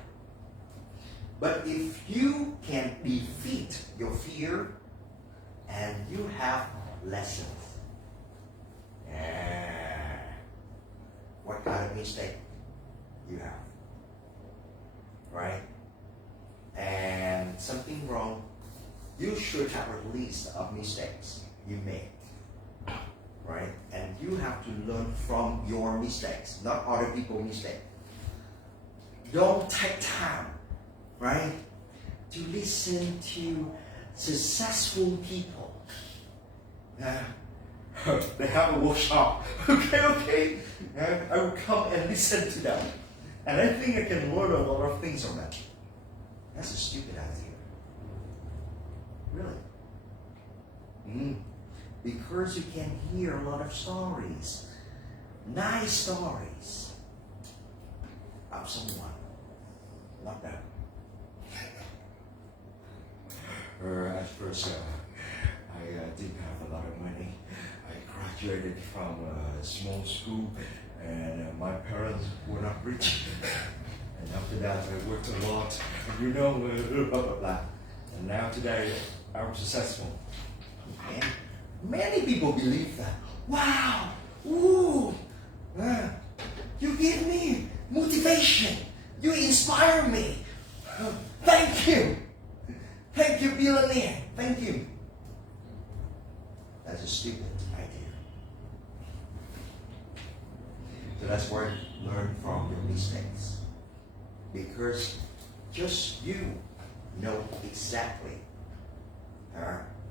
but if you can defeat your fear and you have lessons, what kind of mistake you have? Right? And something wrong, you should have a list of mistakes you made. Right? And you have to learn from your mistakes, not other people's mistakes. Don't take time, right, to listen to successful people. They have a workshop. Okay. I will come and listen to them. And I think I can learn a lot of things from that. That's a stupid idea. Really. Because you can hear a lot of stories. Nice stories. Of someone. Not that. At first, I didn't have a lot of money. I graduated from a small school, and my parents were not rich. And after that, I worked a lot, and blah, blah, blah. And now today, I'm successful. And many people believe that. Wow! Ooh! You give me motivation. You inspire me. Thank you. Thank billionaire. Thank you. That's a stupid idea. So that's where I learn from your mistakes. Because just you know exactly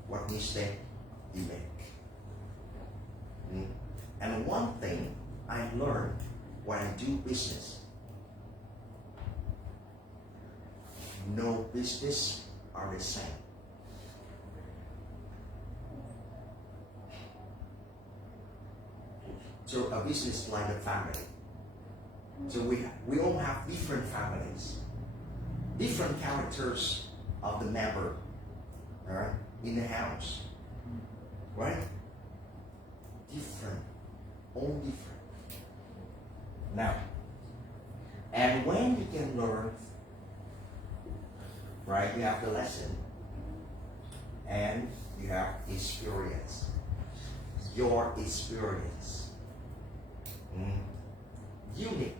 what mistake you make. And one thing I learned when I do business, no business are the same. So a business is like a family. So we all have different families, different characters of the member, all right, in the house, right? Different, all different. Now, and when you can learn, right, you have the lesson, and you have experience, your experience. Unique.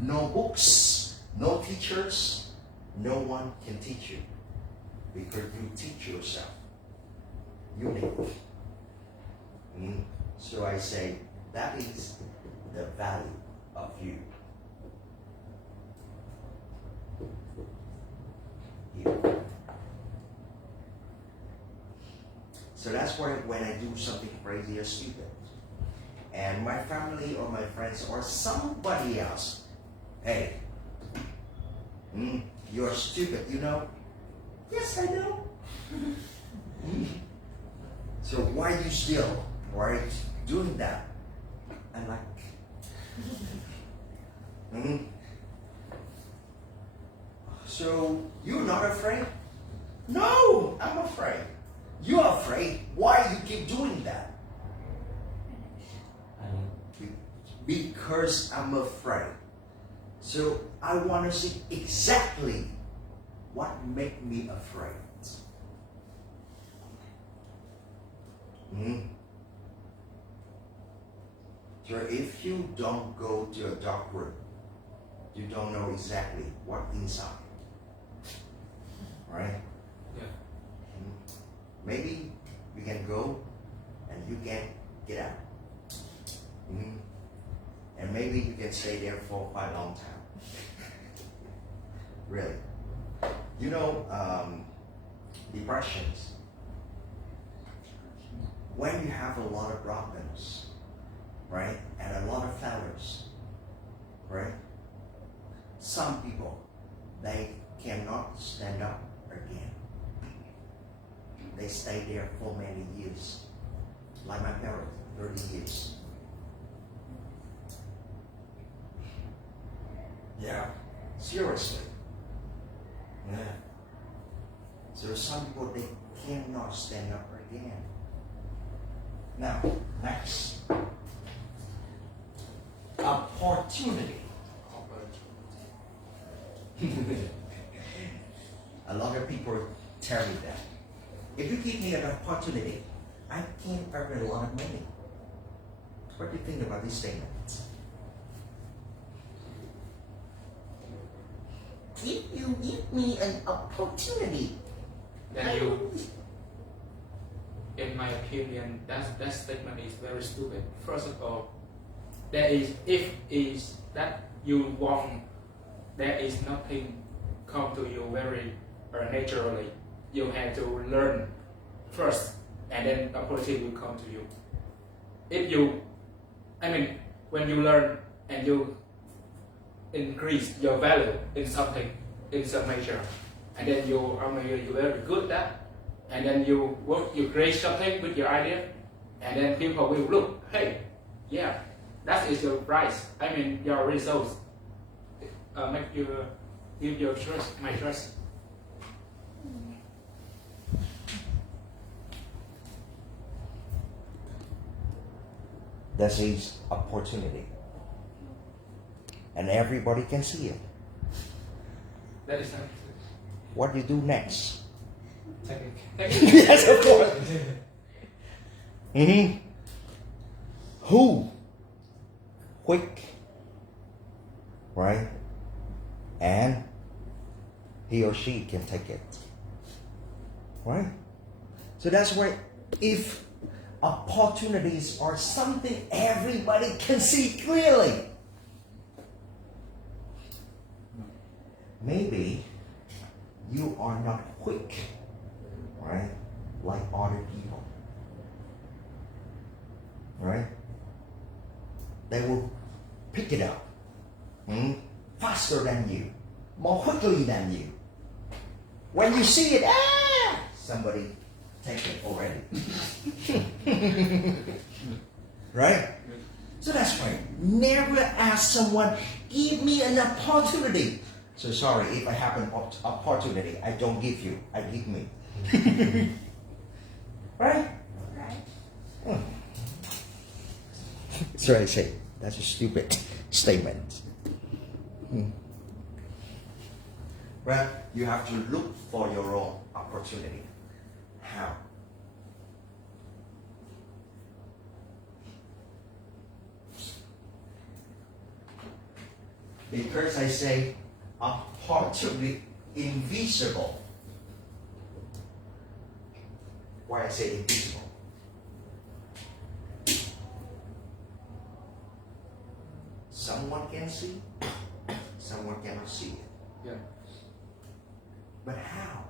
No books, no teachers, no one can teach you because you teach yourself. Unique. So I say that is the value of you. Here. So that's why when I do something crazy or stupid, and my family or my friends or somebody else, hey, you're stupid, you know? Yes, I know. So why are you still? Why are you doing that? I'm like, so you're not afraid? No, I'm afraid. You're afraid. Why you keep doing that? Because I'm afraid. So I want to see exactly what makes me afraid. So if you don't go to a dark room, you don't know exactly what inside. Right? Yeah. Maybe you can go and you can get out. And maybe you can stay there for quite a long time. Really. You know, depressions. When you have a lot of problems, right, and a lot of failures, right, some people, they cannot stand up again. They stay there for many years. Like my parents, 30 years. Yeah, seriously. Yeah. So some people, they cannot stand up again. Now, next. Opportunity. A lot of people tell me that. If you give me an opportunity, I can earn a lot of money. What do you think about this statement? If you give me an opportunity, Then you, in my opinion, that statement is very stupid. First of all, there is that you want, there is nothing come to you very naturally. You have to learn first, and then opportunity will come to you. If you, when you learn and you increase your value in something, in some measure, and then you're very good at that, and then you create something with your idea, and then people will look, hey, yeah, that is your price. Your results. Make you give your trust, my trust. That is opportunity. And everybody can see it. That is not. What do you do next? Technique. Yes, of course. Who? Quick. Right? And he or she can take it. Right? So that's why if opportunities are something everybody can see clearly, maybe you are not quick, right? Like other people. Right? They will pick it up faster than you, more quickly than you. When you see it, somebody take it already. Right? So that's why never ask someone, give me an opportunity. So sorry, if I have an opportunity, I don't give you, I give me. Right? Right. That's what I say. That's a stupid statement. Right? You have to look for your own opportunity. How? Because I say opportunity invisible. Why I say invisible? Someone can see, someone cannot see it. Yeah. But how?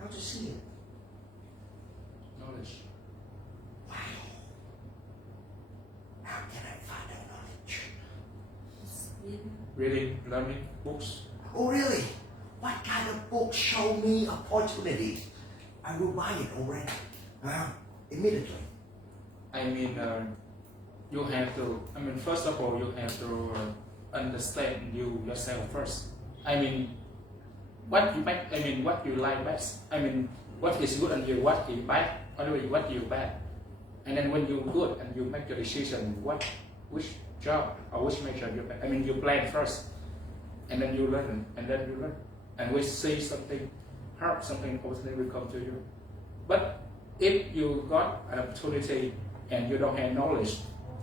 How to see it? Knowledge. Wow. How can I find that knowledge? Reading, learning, books. Oh really? What kind of book show me opportunity? I will buy it already. Immediately. I mean, you have to, first of all, you have to understand yourself first. What you like best. What is good on you, what is bad, what you bad. And then when you're good and you make your decision, which job or which major you plan first. And then you learn, and we see something hard, something opportunity will come to you. But if you got an opportunity and you don't have knowledge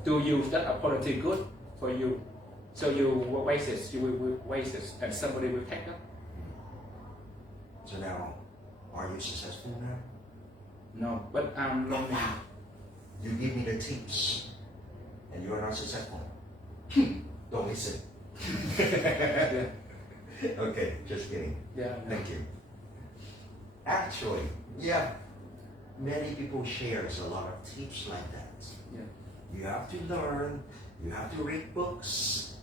to use that opportunity good for you, so you will waste it, and somebody will take it. So now, are you successful now? No, but I'm learning. You give me the tips, and you are not successful. Don't listen. Yeah. Okay, just kidding. Yeah. Thank you. Actually, yeah, many people shares a lot of tips like that. Yeah. You have to learn. You have to read books.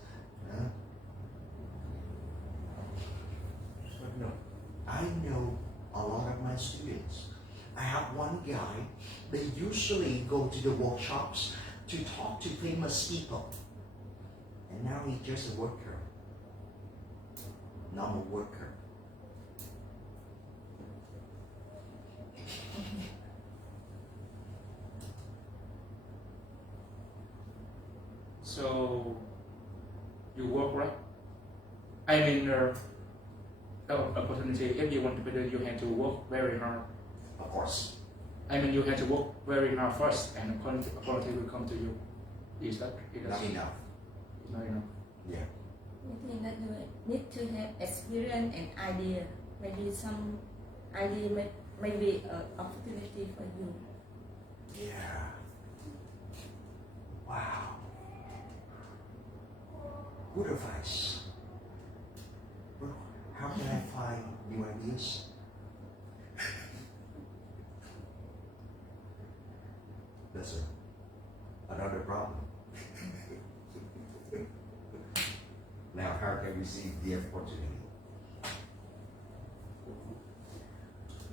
But no, I know a lot of my students. I have one guy. They usually go to the workshops to talk to famous people, and now he's just a worker. Normal worker. So you work, right? Opportunity. If you want to be there, you have to work very hard. Of course. You have to work very hard first, and opportunity will come to you. Is that Not enough. It's not enough. Yeah. I think that you need to have experience and idea. Maybe some idea may be an opportunity for you. Yeah. Wow. Good advice. Well, how can I find new ideas? That's another problem. Now, how can we see the opportunity?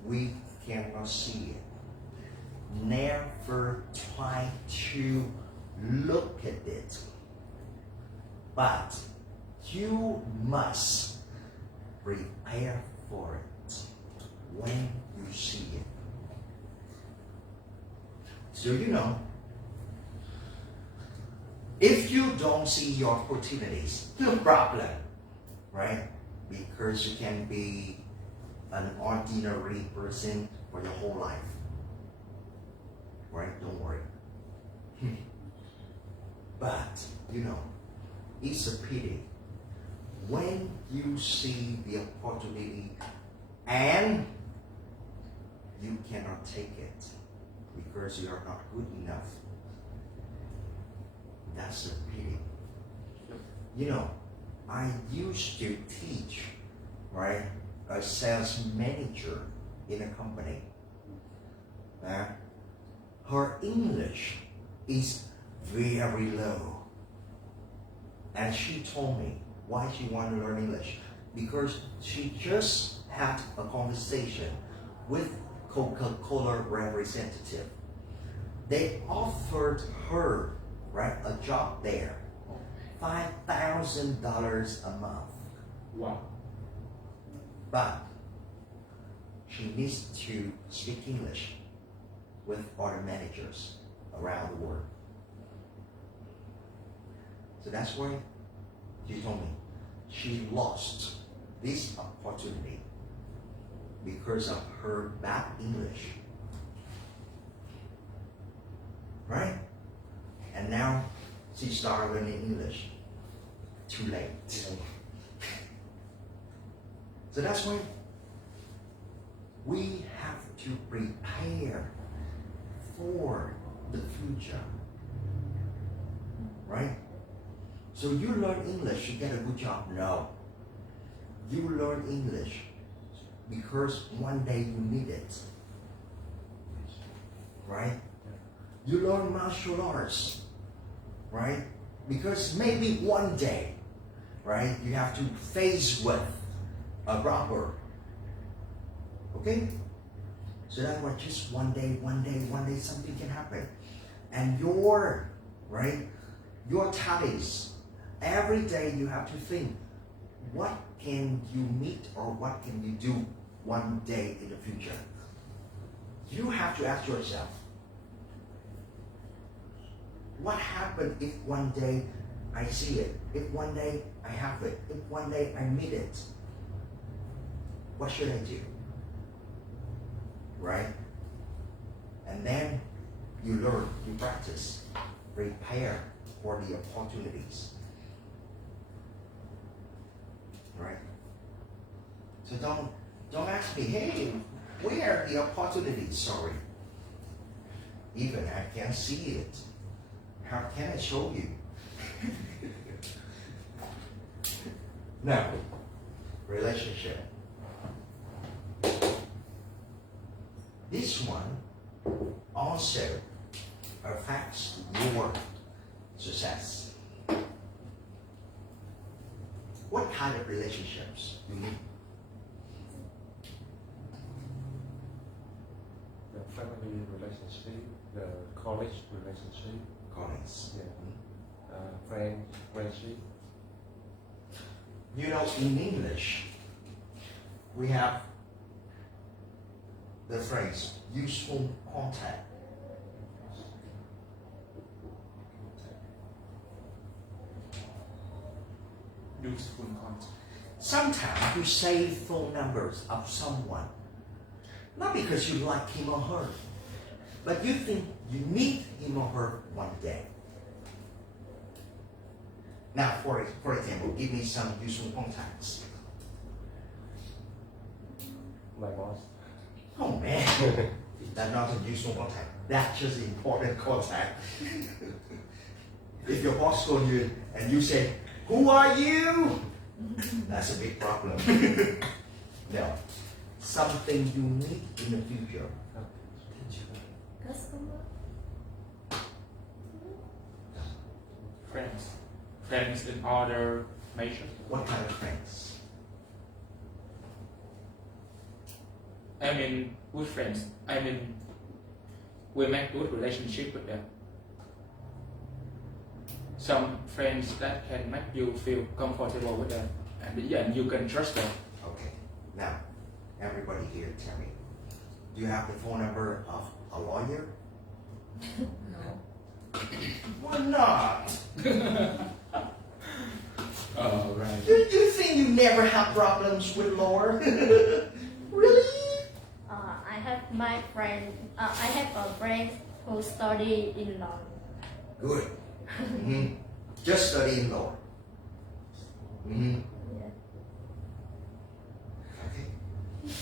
We cannot see it. Never try to look at it. But you must prepare for it when you see it. So if you don't see your opportunities, no problem, right? Because you can be an ordinary person for your whole life, right? Don't worry. But, it's a pity when you see the opportunity and you cannot take it because you are not good enough. That's a pity. You know, I used to teach, right, a sales manager in a company. Her English is very low. And she told me why she wanted to learn English. Because she just had a conversation with Coca-Cola representative. They offered her, right, a job there, $5,000 a month. Wow. But she needs to speak English with other managers around the world. So that's why she told me she lost this opportunity because of her bad English. Right? And now she started learning English. Too late. So that's why we have to prepare for the future. Right? So you learn English to get a good job? No. You learn English because one day you need it. Right? You learn martial arts. Right? Because maybe one day, right, you have to face with a robber. Okay? So that's why just one day something can happen. And your talents, every day you have to think, what can you meet or what can you do one day in the future? You have to ask yourself, what happened if one day I see it? If one day I have it? If one day I meet it? What should I do? Right? And then you learn, you practice, prepare for the opportunities. Right? So don't ask me, hey, where are the opportunities? Sorry. Even I can't see it. How can I show you? Now, relationship. This one also affects your success. What kind of relationships you need? The family relationship, the college relationship, Colleagues. yeah, friendship. You know, in English, we have the phrase useful contact. Useful content. Sometimes you save phone numbers of someone, not because you like him or her, but you think you need him or her one day. Now, for example, give me some useful contacts. My boss. Oh man, that's not a useful contact. That's just an important contact. If your boss calls you and you say, "Who are you?" That's a big problem. No, something you need in the future. Customer. Friends in other nations. What kind of friends? I mean, good friends. I mean, we make good relationship with them. Some friends that can make you feel comfortable with them, and you can trust them. Okay. Now, everybody here, tell me, do you have the phone number of a lawyer? No. Why not? Oh, right. You think you never have problems with lawyer? Really? I have my friend. I have a friend who study in law. Good. Mhm. Just studying law. Mhm. Yeah.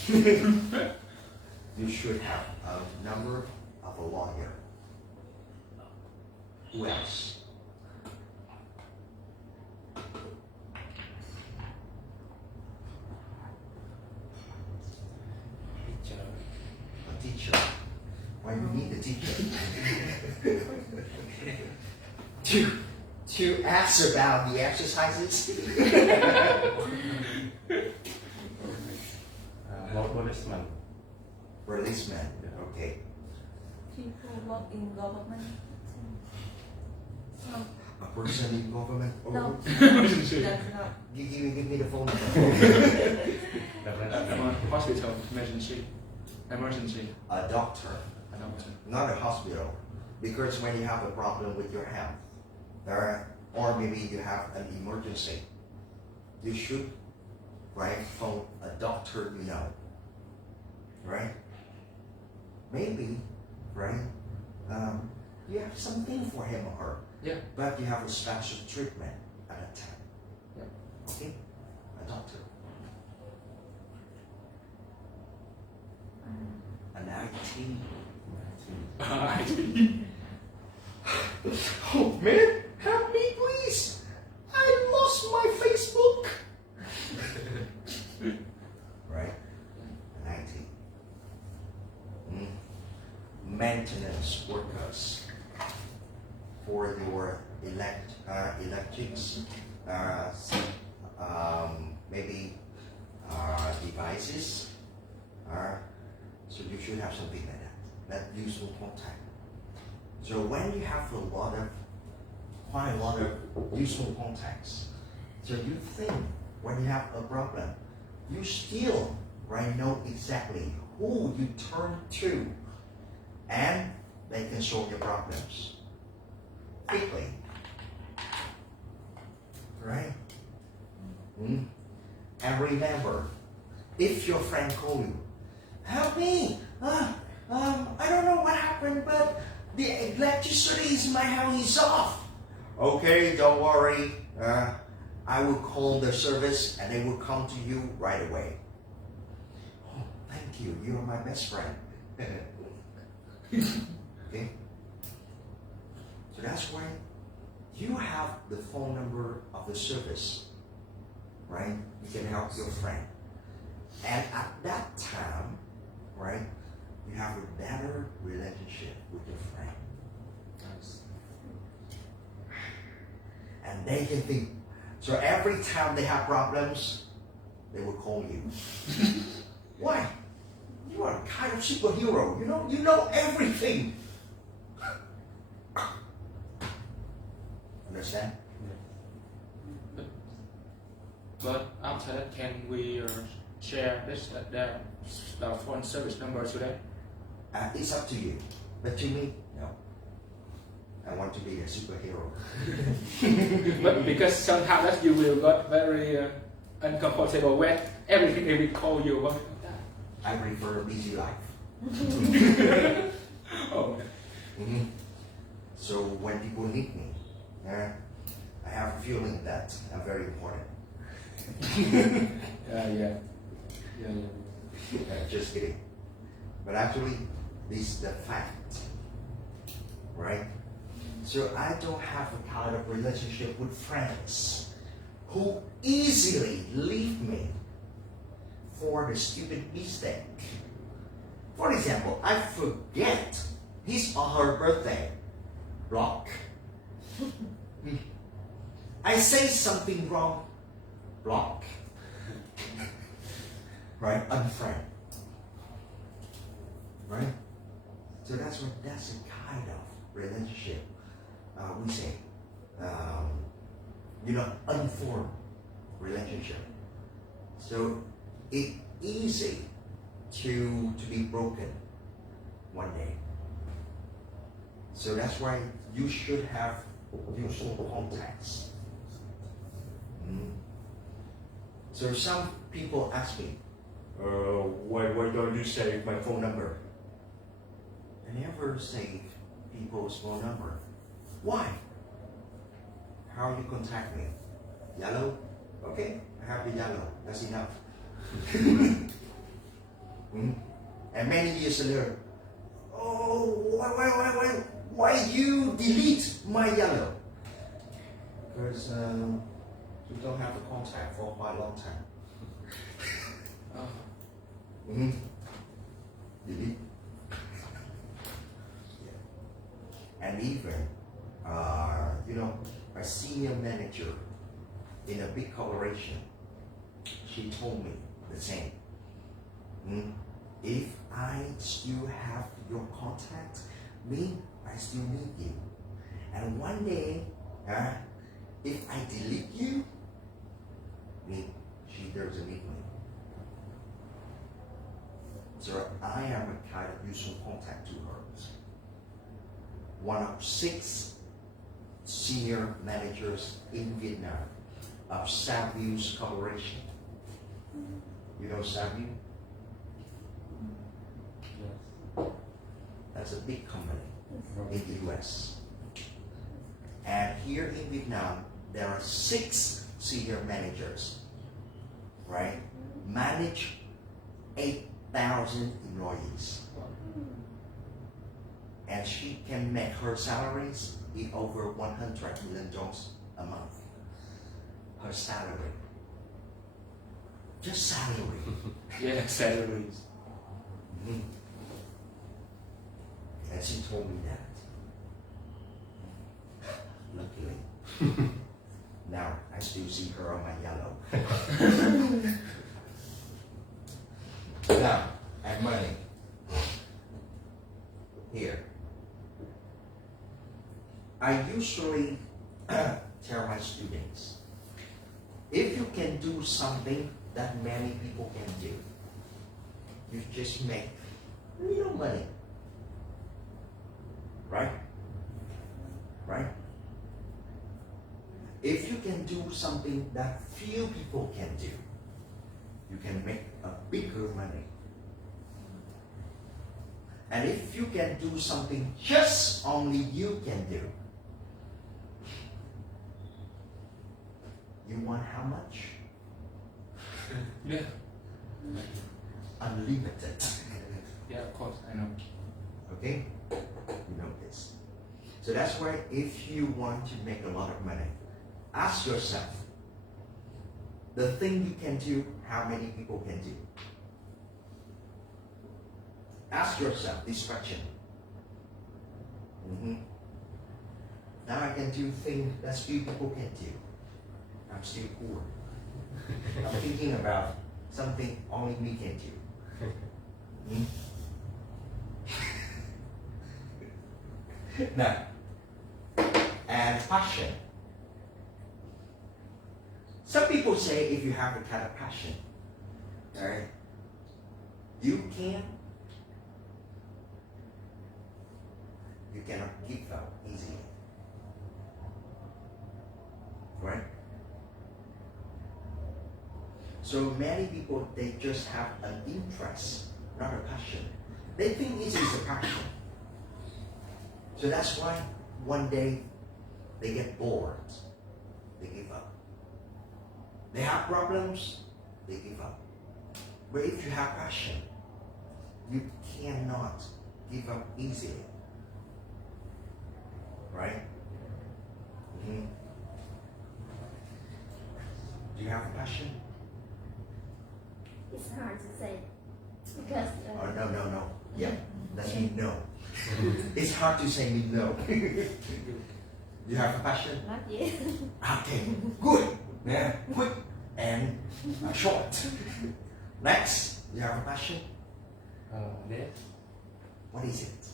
You should have a number of a lawyer. Who else? Teacher. A teacher. Why you need a teacher? to ask about the exercises. Policeman. Policeman. Okay. People work in government. No, A person in government. Oh, no, Emergency. that's not. give me the phone number. Hospital. Emergency. Emergency. A doctor, I don't know. not a hospital, because when you have a problem with your health, or maybe you have an emergency, you should, right, phone a doctor you know, right? Maybe, right, you have something for him or her, Yeah. but you have a special treatment at that time. Yeah. Okay, a doctor. An IT. Oh man, help me please! I lost my Facebook. Right? An IT. Maintenance workers for your electrics, maybe devices. So you should have something like that useful contact. So when you have quite a lot of useful contacts, so you think when you have a problem, you still know exactly who you turn to, and they can solve your problems quickly, right? And remember, if your friend calls you, help me! I don't know what happened, but the electricity in my house is off. Okay, don't worry. I will call the service and they will come to you right away. Oh, thank you. You are my best friend. Okay? So that's why you have the phone number of the service, right? You can help your friend. And at that time, right, you have a better relationship with your friend. Nice. And they can think, so every time they have problems, they will call you. Why? You are a kind of superhero, you know everything. Understand? But after that, can we share the phone service number today? It's up to you. But to me, no. I want to be a superhero. But because sometimes that you will get very uncomfortable when everything they will call you. I prefer a busy life. Oh. So when people need me, I have a feeling that I'm very important. Yeah. Just kidding. But actually, this is the fact, right? So I don't have a kind of relationship with friends who easily leave me for the stupid mistake. For example, I forget his or her birthday. Block. I say something wrong. Block. Right? Unfriend. Right? So that's a kind of relationship we say, unformed relationship. So it's easy to be broken one day. So that's why you should have useful contacts. So some people ask me, why don't you save my phone number? I never save people's phone number. Why? How you contact me? Yellow? Okay, I have the yellow. That's enough. Mhm. And many years later, oh, why you delete my yellow? Because you don't have the contact for quite a long time. Mm-hmm. Delete. Yeah. And even, a senior manager in a big corporation, she told me the same. If I still have your contact, I still need you. And one day, if I delete you, she doesn't need me. So I am a kind of useful contact to her. One of 6 senior managers in Vietnam of Savius Corporation. You know Savius? Yes. That's a big company in the US. And here in Vietnam, there are 6 senior managers, right? Manage 8,000 employees. And she can make her salaries be over $100 million a month. Her salary. Just salary. Yeah, salaries. Mhm. And she told me that. Luckily. Now I still see her on my yellow. Now, and money. Here. I usually tell my students, if you can do something that many people can do, you just make little money. Right? Right? If you can do something that few people can do, you can make a bigger money. And if you can do something just only you can do, you want how much? Yeah. Unlimited. Yeah, of course, I know. Okay? You know this. So that's why if you want to make a lot of money, ask yourself, the thing you can do, how many people can do? Ask yourself this question. Now I can do things that few people can do. I'm still poor. I'm thinking about something only me can do. Now, and passion. Some people say if you have a kind of passion, right, you cannot give up easily. Right? So many people, they just have an interest, not a passion. They think it is a passion. So that's why one day they get bored, they give up. They have problems, they give up. But if you have passion, you cannot give up easily. Right? Do you have a passion? It's hard to say because Oh, no. Yeah, that means no. It's hard to say me no. You have a passion? not yet. Okay, good. Yeah, quick and short. Next, you have a passion? Yes. What is it?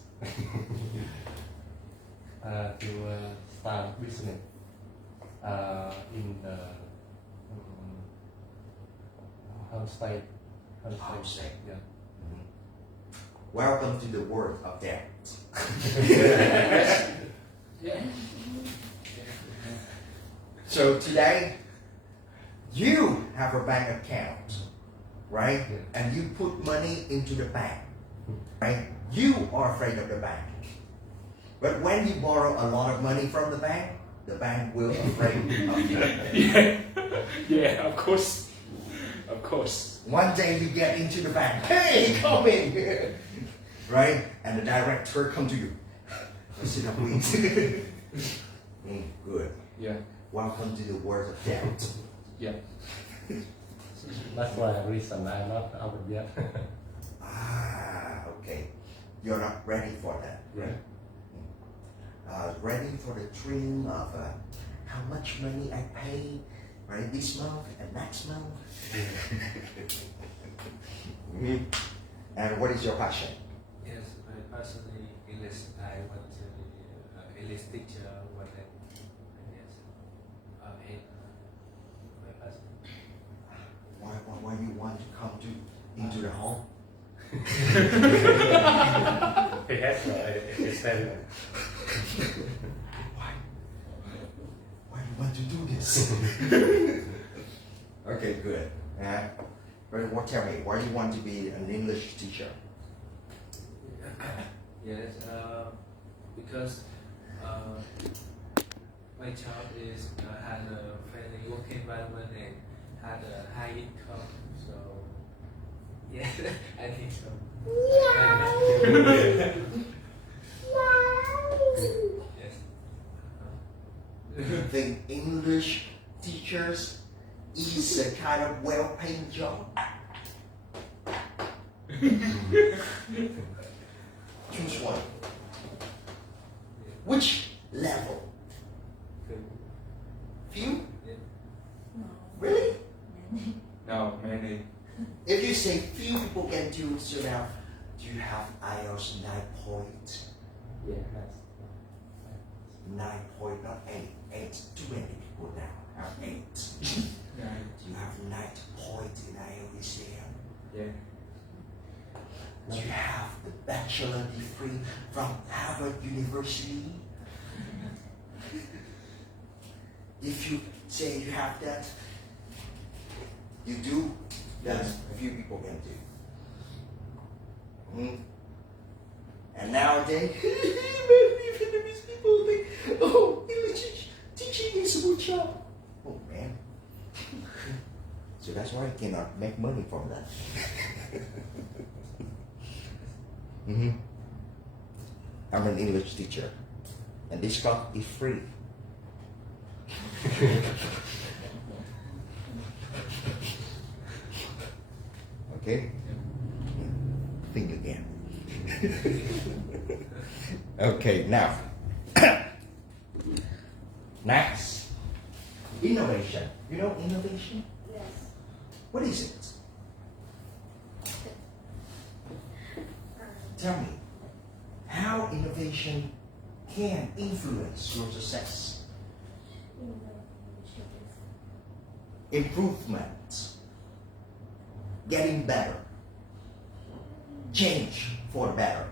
To start business in the homestay. Homestay. Yeah. Welcome to the world of debt. Yeah. So today, you have a bank account, right? Yeah. And you put money into the bank, right? You are afraid of the bank. But when you borrow a lot of money from the bank will afraid of you. Yeah. Yeah, of course. Of course. One day you get into the bank, hey, come in, right? And the director come to you. Sit up, please. Good. Yeah. Welcome to the world of debt. Yeah. That's why the reason I'm not out yet. Okay. You're not ready for that. Right. Ready for the dream of how much money I pay, right, this month and next month. And what is your passion? Yes, my personally English. I want to be English teacher. One day, yes. And my passion. Why you want to come into the home? He has his family. Why you want to do this? Okay, good. But tell me, why you want to be an English teacher? Yes, because my job is had a friendly work environment and had a high income. So yeah, I think so. Yes. You think English teachers is a kind of well-paying job? Choose one. Which level? Few? Really? No, many. If you say few people can do so now, do you have IELTS 9 point? Yeah, 9 point, not 8. 8, too many people now have 8. Yeah. Do you have 9 point in IELTS exam? Yeah. Do you have the bachelor degree from Harvard University? If you say you have that, you do, that's a few people can do. And nowadays, many Vietnamese people think, oh, English teaching is a good job. Oh man. So that's why I cannot make money from that. I'm an English teacher, and this class is free. Okay? Think again. Okay, now. Next. Innovation. You know innovation? Yes. What is it? Tell me, how innovation can influence your success? Improvement, getting better, change for the better.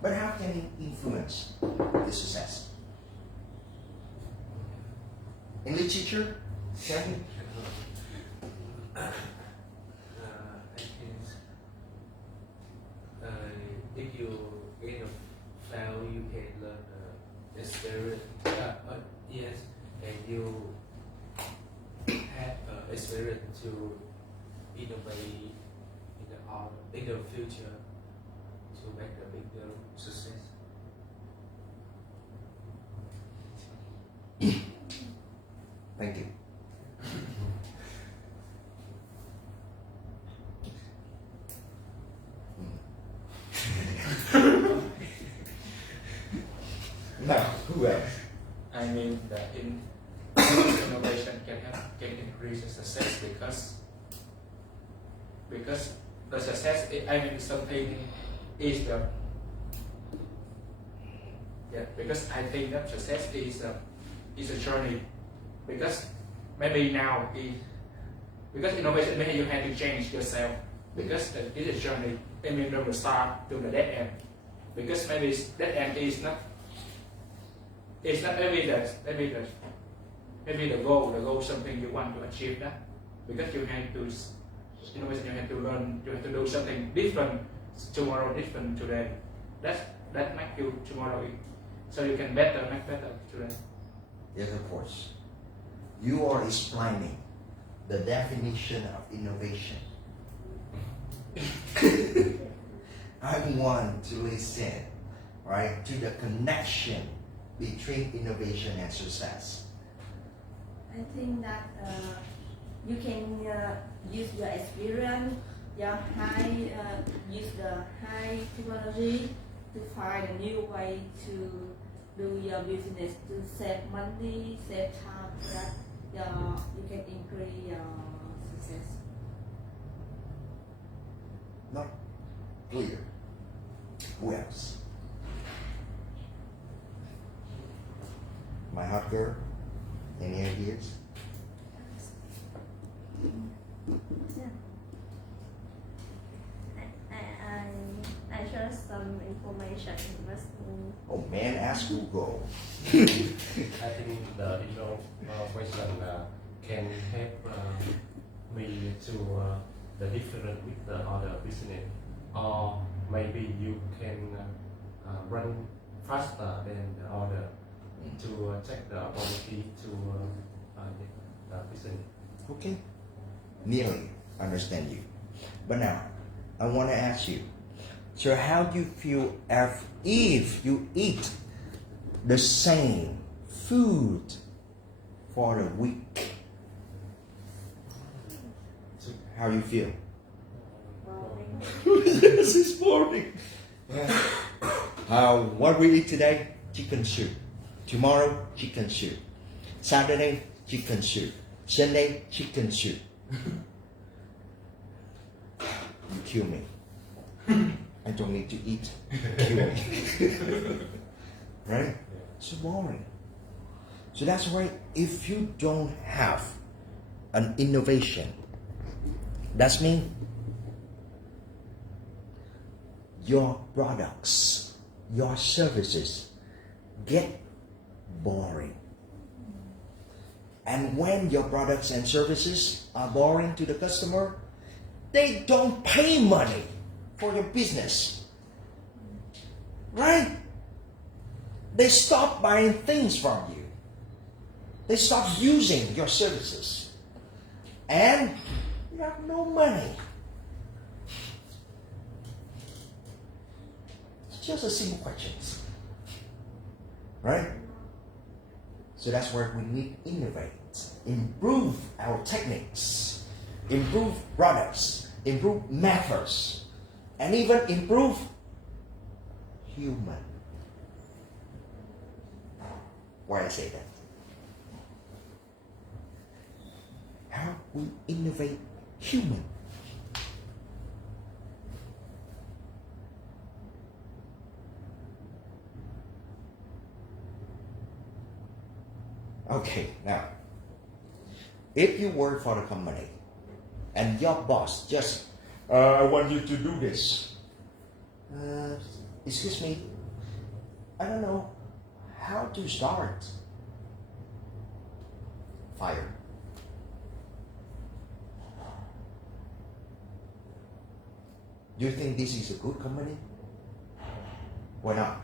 But how can it influence the success? English teacher, tell me. If you in a fail, you can learn experience. Yes, and you have experience to innovate in the future to make a bigger success. Thank you. Now, who else? I mean that innovation can increase the success because the success something is the because I think that success is a journey because maybe now because innovation maybe you have to change yourself because it is a journey. I mean from the start to the dead end because maybe dead end is not. It's not maybe the goal something you want to achieve that because you have to innovation, you have to learn, you have to do something different tomorrow, different today. That make you tomorrow so you can make better today. Yes, of course. You are explaining the definition of innovation. I want to listen, right, to the connection between innovation and success. I think that you can use your experience, use the high technology to find a new way to do your business to save money, save time, so that you can increase your success. Not clear. Who else? My hot girl? Any ideas? I share some information. Oh man, ask Google. I think the question can help me to the difference with the other business, or maybe you can run faster than the other to check the quality to the business. Okay. Nearly understand you. But now, I want to ask you, so how do you feel if you eat the same food for a week? How you feel? This is boring. What we eat today? Chicken soup. Tomorrow, chicken soup. Saturday, chicken soup. Sunday, chicken soup. You kill me. I don't need to eat. Kill me. Right? So boring. So that's why if you don't have an innovation, that's mean your products, your services get boring. And when your products and services are boring to the customer, they don't pay money for your business. Right? They stop buying things from you. They stop using your services. And you have no money. It's just a simple question. Right? So that's where we need to innovate, improve our techniques, improve products, improve methods, and even improve human. Why I say that? How we innovate human. Okay, now, if you work for the company and your boss just, I want you to do this. Excuse me, I don't know how to start. Fire. Do you think this is a good company? Why not?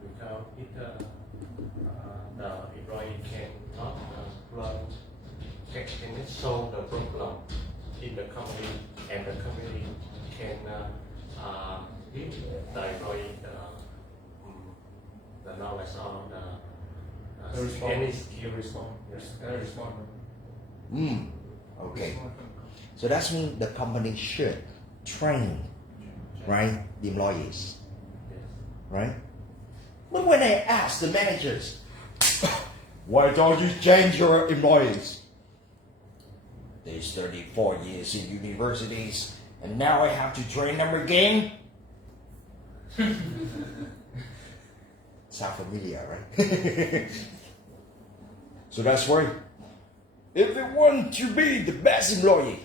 Because the employee can not learn, can solve the problem in the company, and the company can give the employee the knowledge on the any skill response. Okay. So that means the company should train, right, the employees, right? But when I ask the managers, why don't you change your employees? They studied 4 years in universities, and now I have to train them again? Sound familiar, right? So that's why, if they want to be the best employee,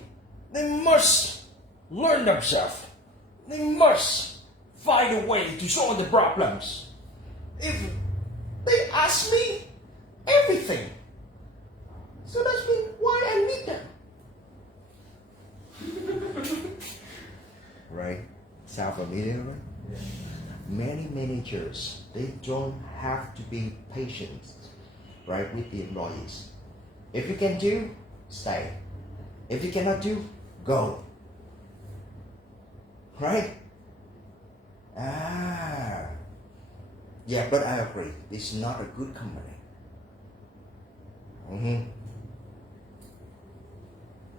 they must learn themselves. They must find a way to solve the problems. If they ask me everything, so that's mean why I need them. Right? Sound familiar, right? Yeah. Many managers, they don't have to be patient, right, with the employees. If you can do, stay. If you cannot do, go. Right? Yeah, but I agree. It's not a good company.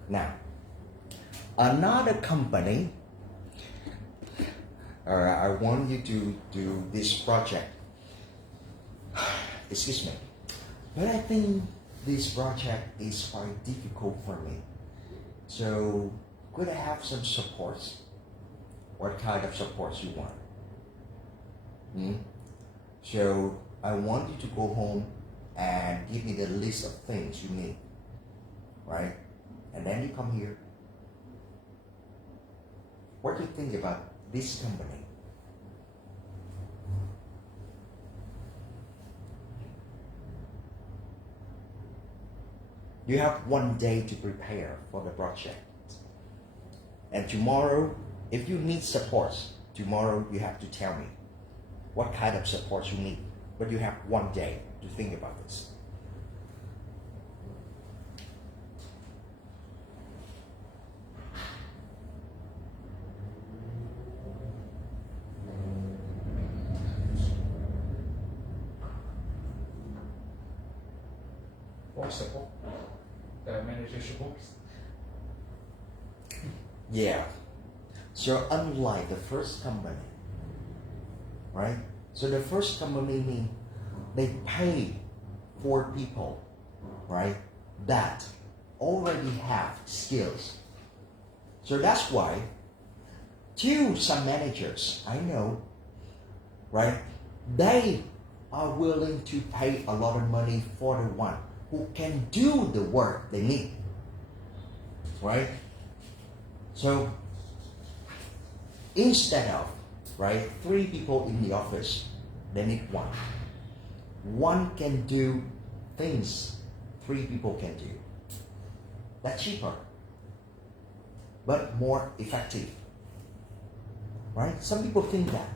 Now, another company, I want you to do this project. Excuse me. But I think this project is quite difficult for me. So, could I have some supports? What kind of supports you want? So, I want you to go home and give me the list of things you need. Right? And then you come here. What do you think about this company? You have 1 day to prepare for the project. And tomorrow, if you need support, tomorrow you have to tell me what kind of support you need. But you have 1 day to think about this. What support? The manager support. Yeah. So unlike the first company, right? So the first company means they pay for people, right, that already have skills. So that's why some managers I know, right, they are willing to pay a lot of money for the one who can do the work they need, right? So instead of, right, 3 people in the office, they need 1. 1 can do things 3 people can do. That's cheaper, but more effective, right? Some people think that.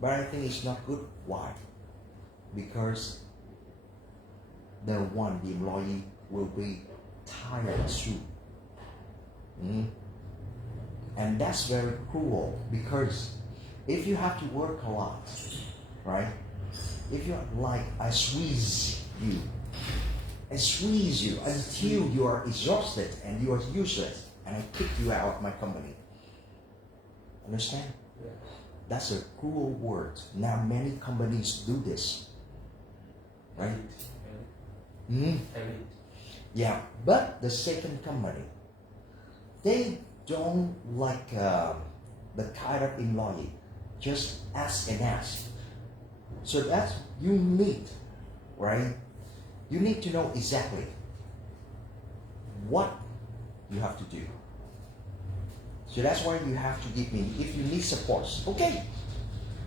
But I think it's not good. Why? Because the employee will be tired soon. And that's very cruel, because if you have to work a lot, right? If you're like, I squeeze you until you are exhausted and you are useless, and I kick you out of my company. Understand? Yeah. That's a cruel word. Now many companies do this, right? Yeah, but the second company, they don't like the kind of employee just ask and ask. So that's you need, right? You need to know exactly what you have to do. So that's why you have to give me, if you need support, okay,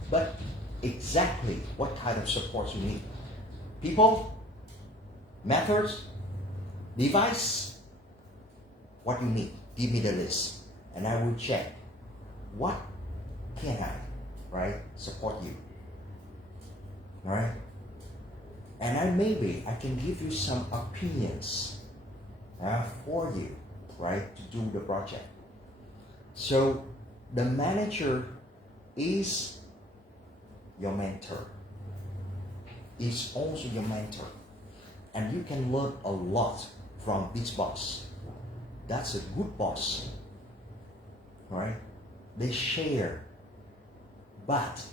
but exactly what kind of support you need. People, methods, device, what you need. Give me the list, and I will check what can I, right, support you. All right, and I can give you some opinions for you, right, to do the project. So the manager is your mentor. Is also your mentor, and you can learn a lot from this boss. That's a good boss, right? They share, but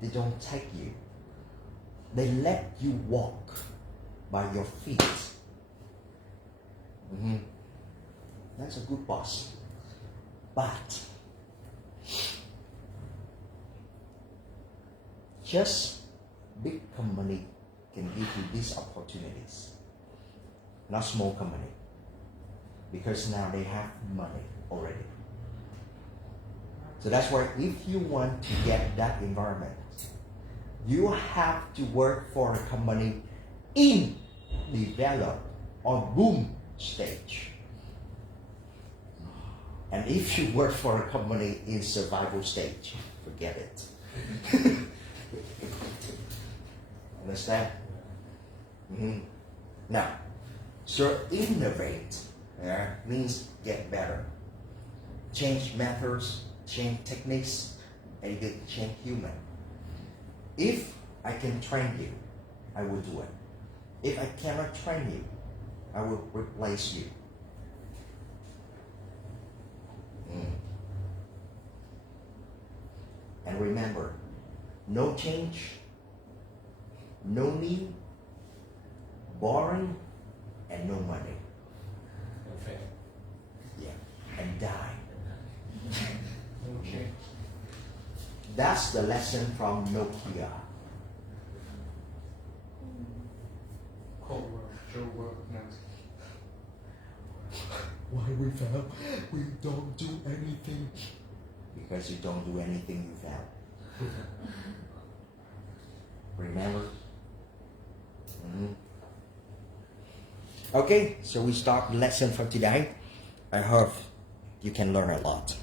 they don't take you. They let you walk by your feet. That's a good boss. But just big company can give you these opportunities, not small company. Because now they have money already. So that's why if you want to get that environment, you have to work for a company in develop or boom stage. And if you work for a company in survival stage, forget it. Understand? Mhm. Now, so innovate means get better. Change methods, change techniques, and you change human. If I can train you, I will do it. If I cannot train you, I will replace you. And remember, no change, no new, boring, and no money. Perfect. Yeah, and die. Okay. That's the lesson from Nokia. Cold work, show work now. Why we fail? We don't do anything. Because you don't do anything you fail. Remember? Okay, so we start the lesson for today. I hope you can learn a lot.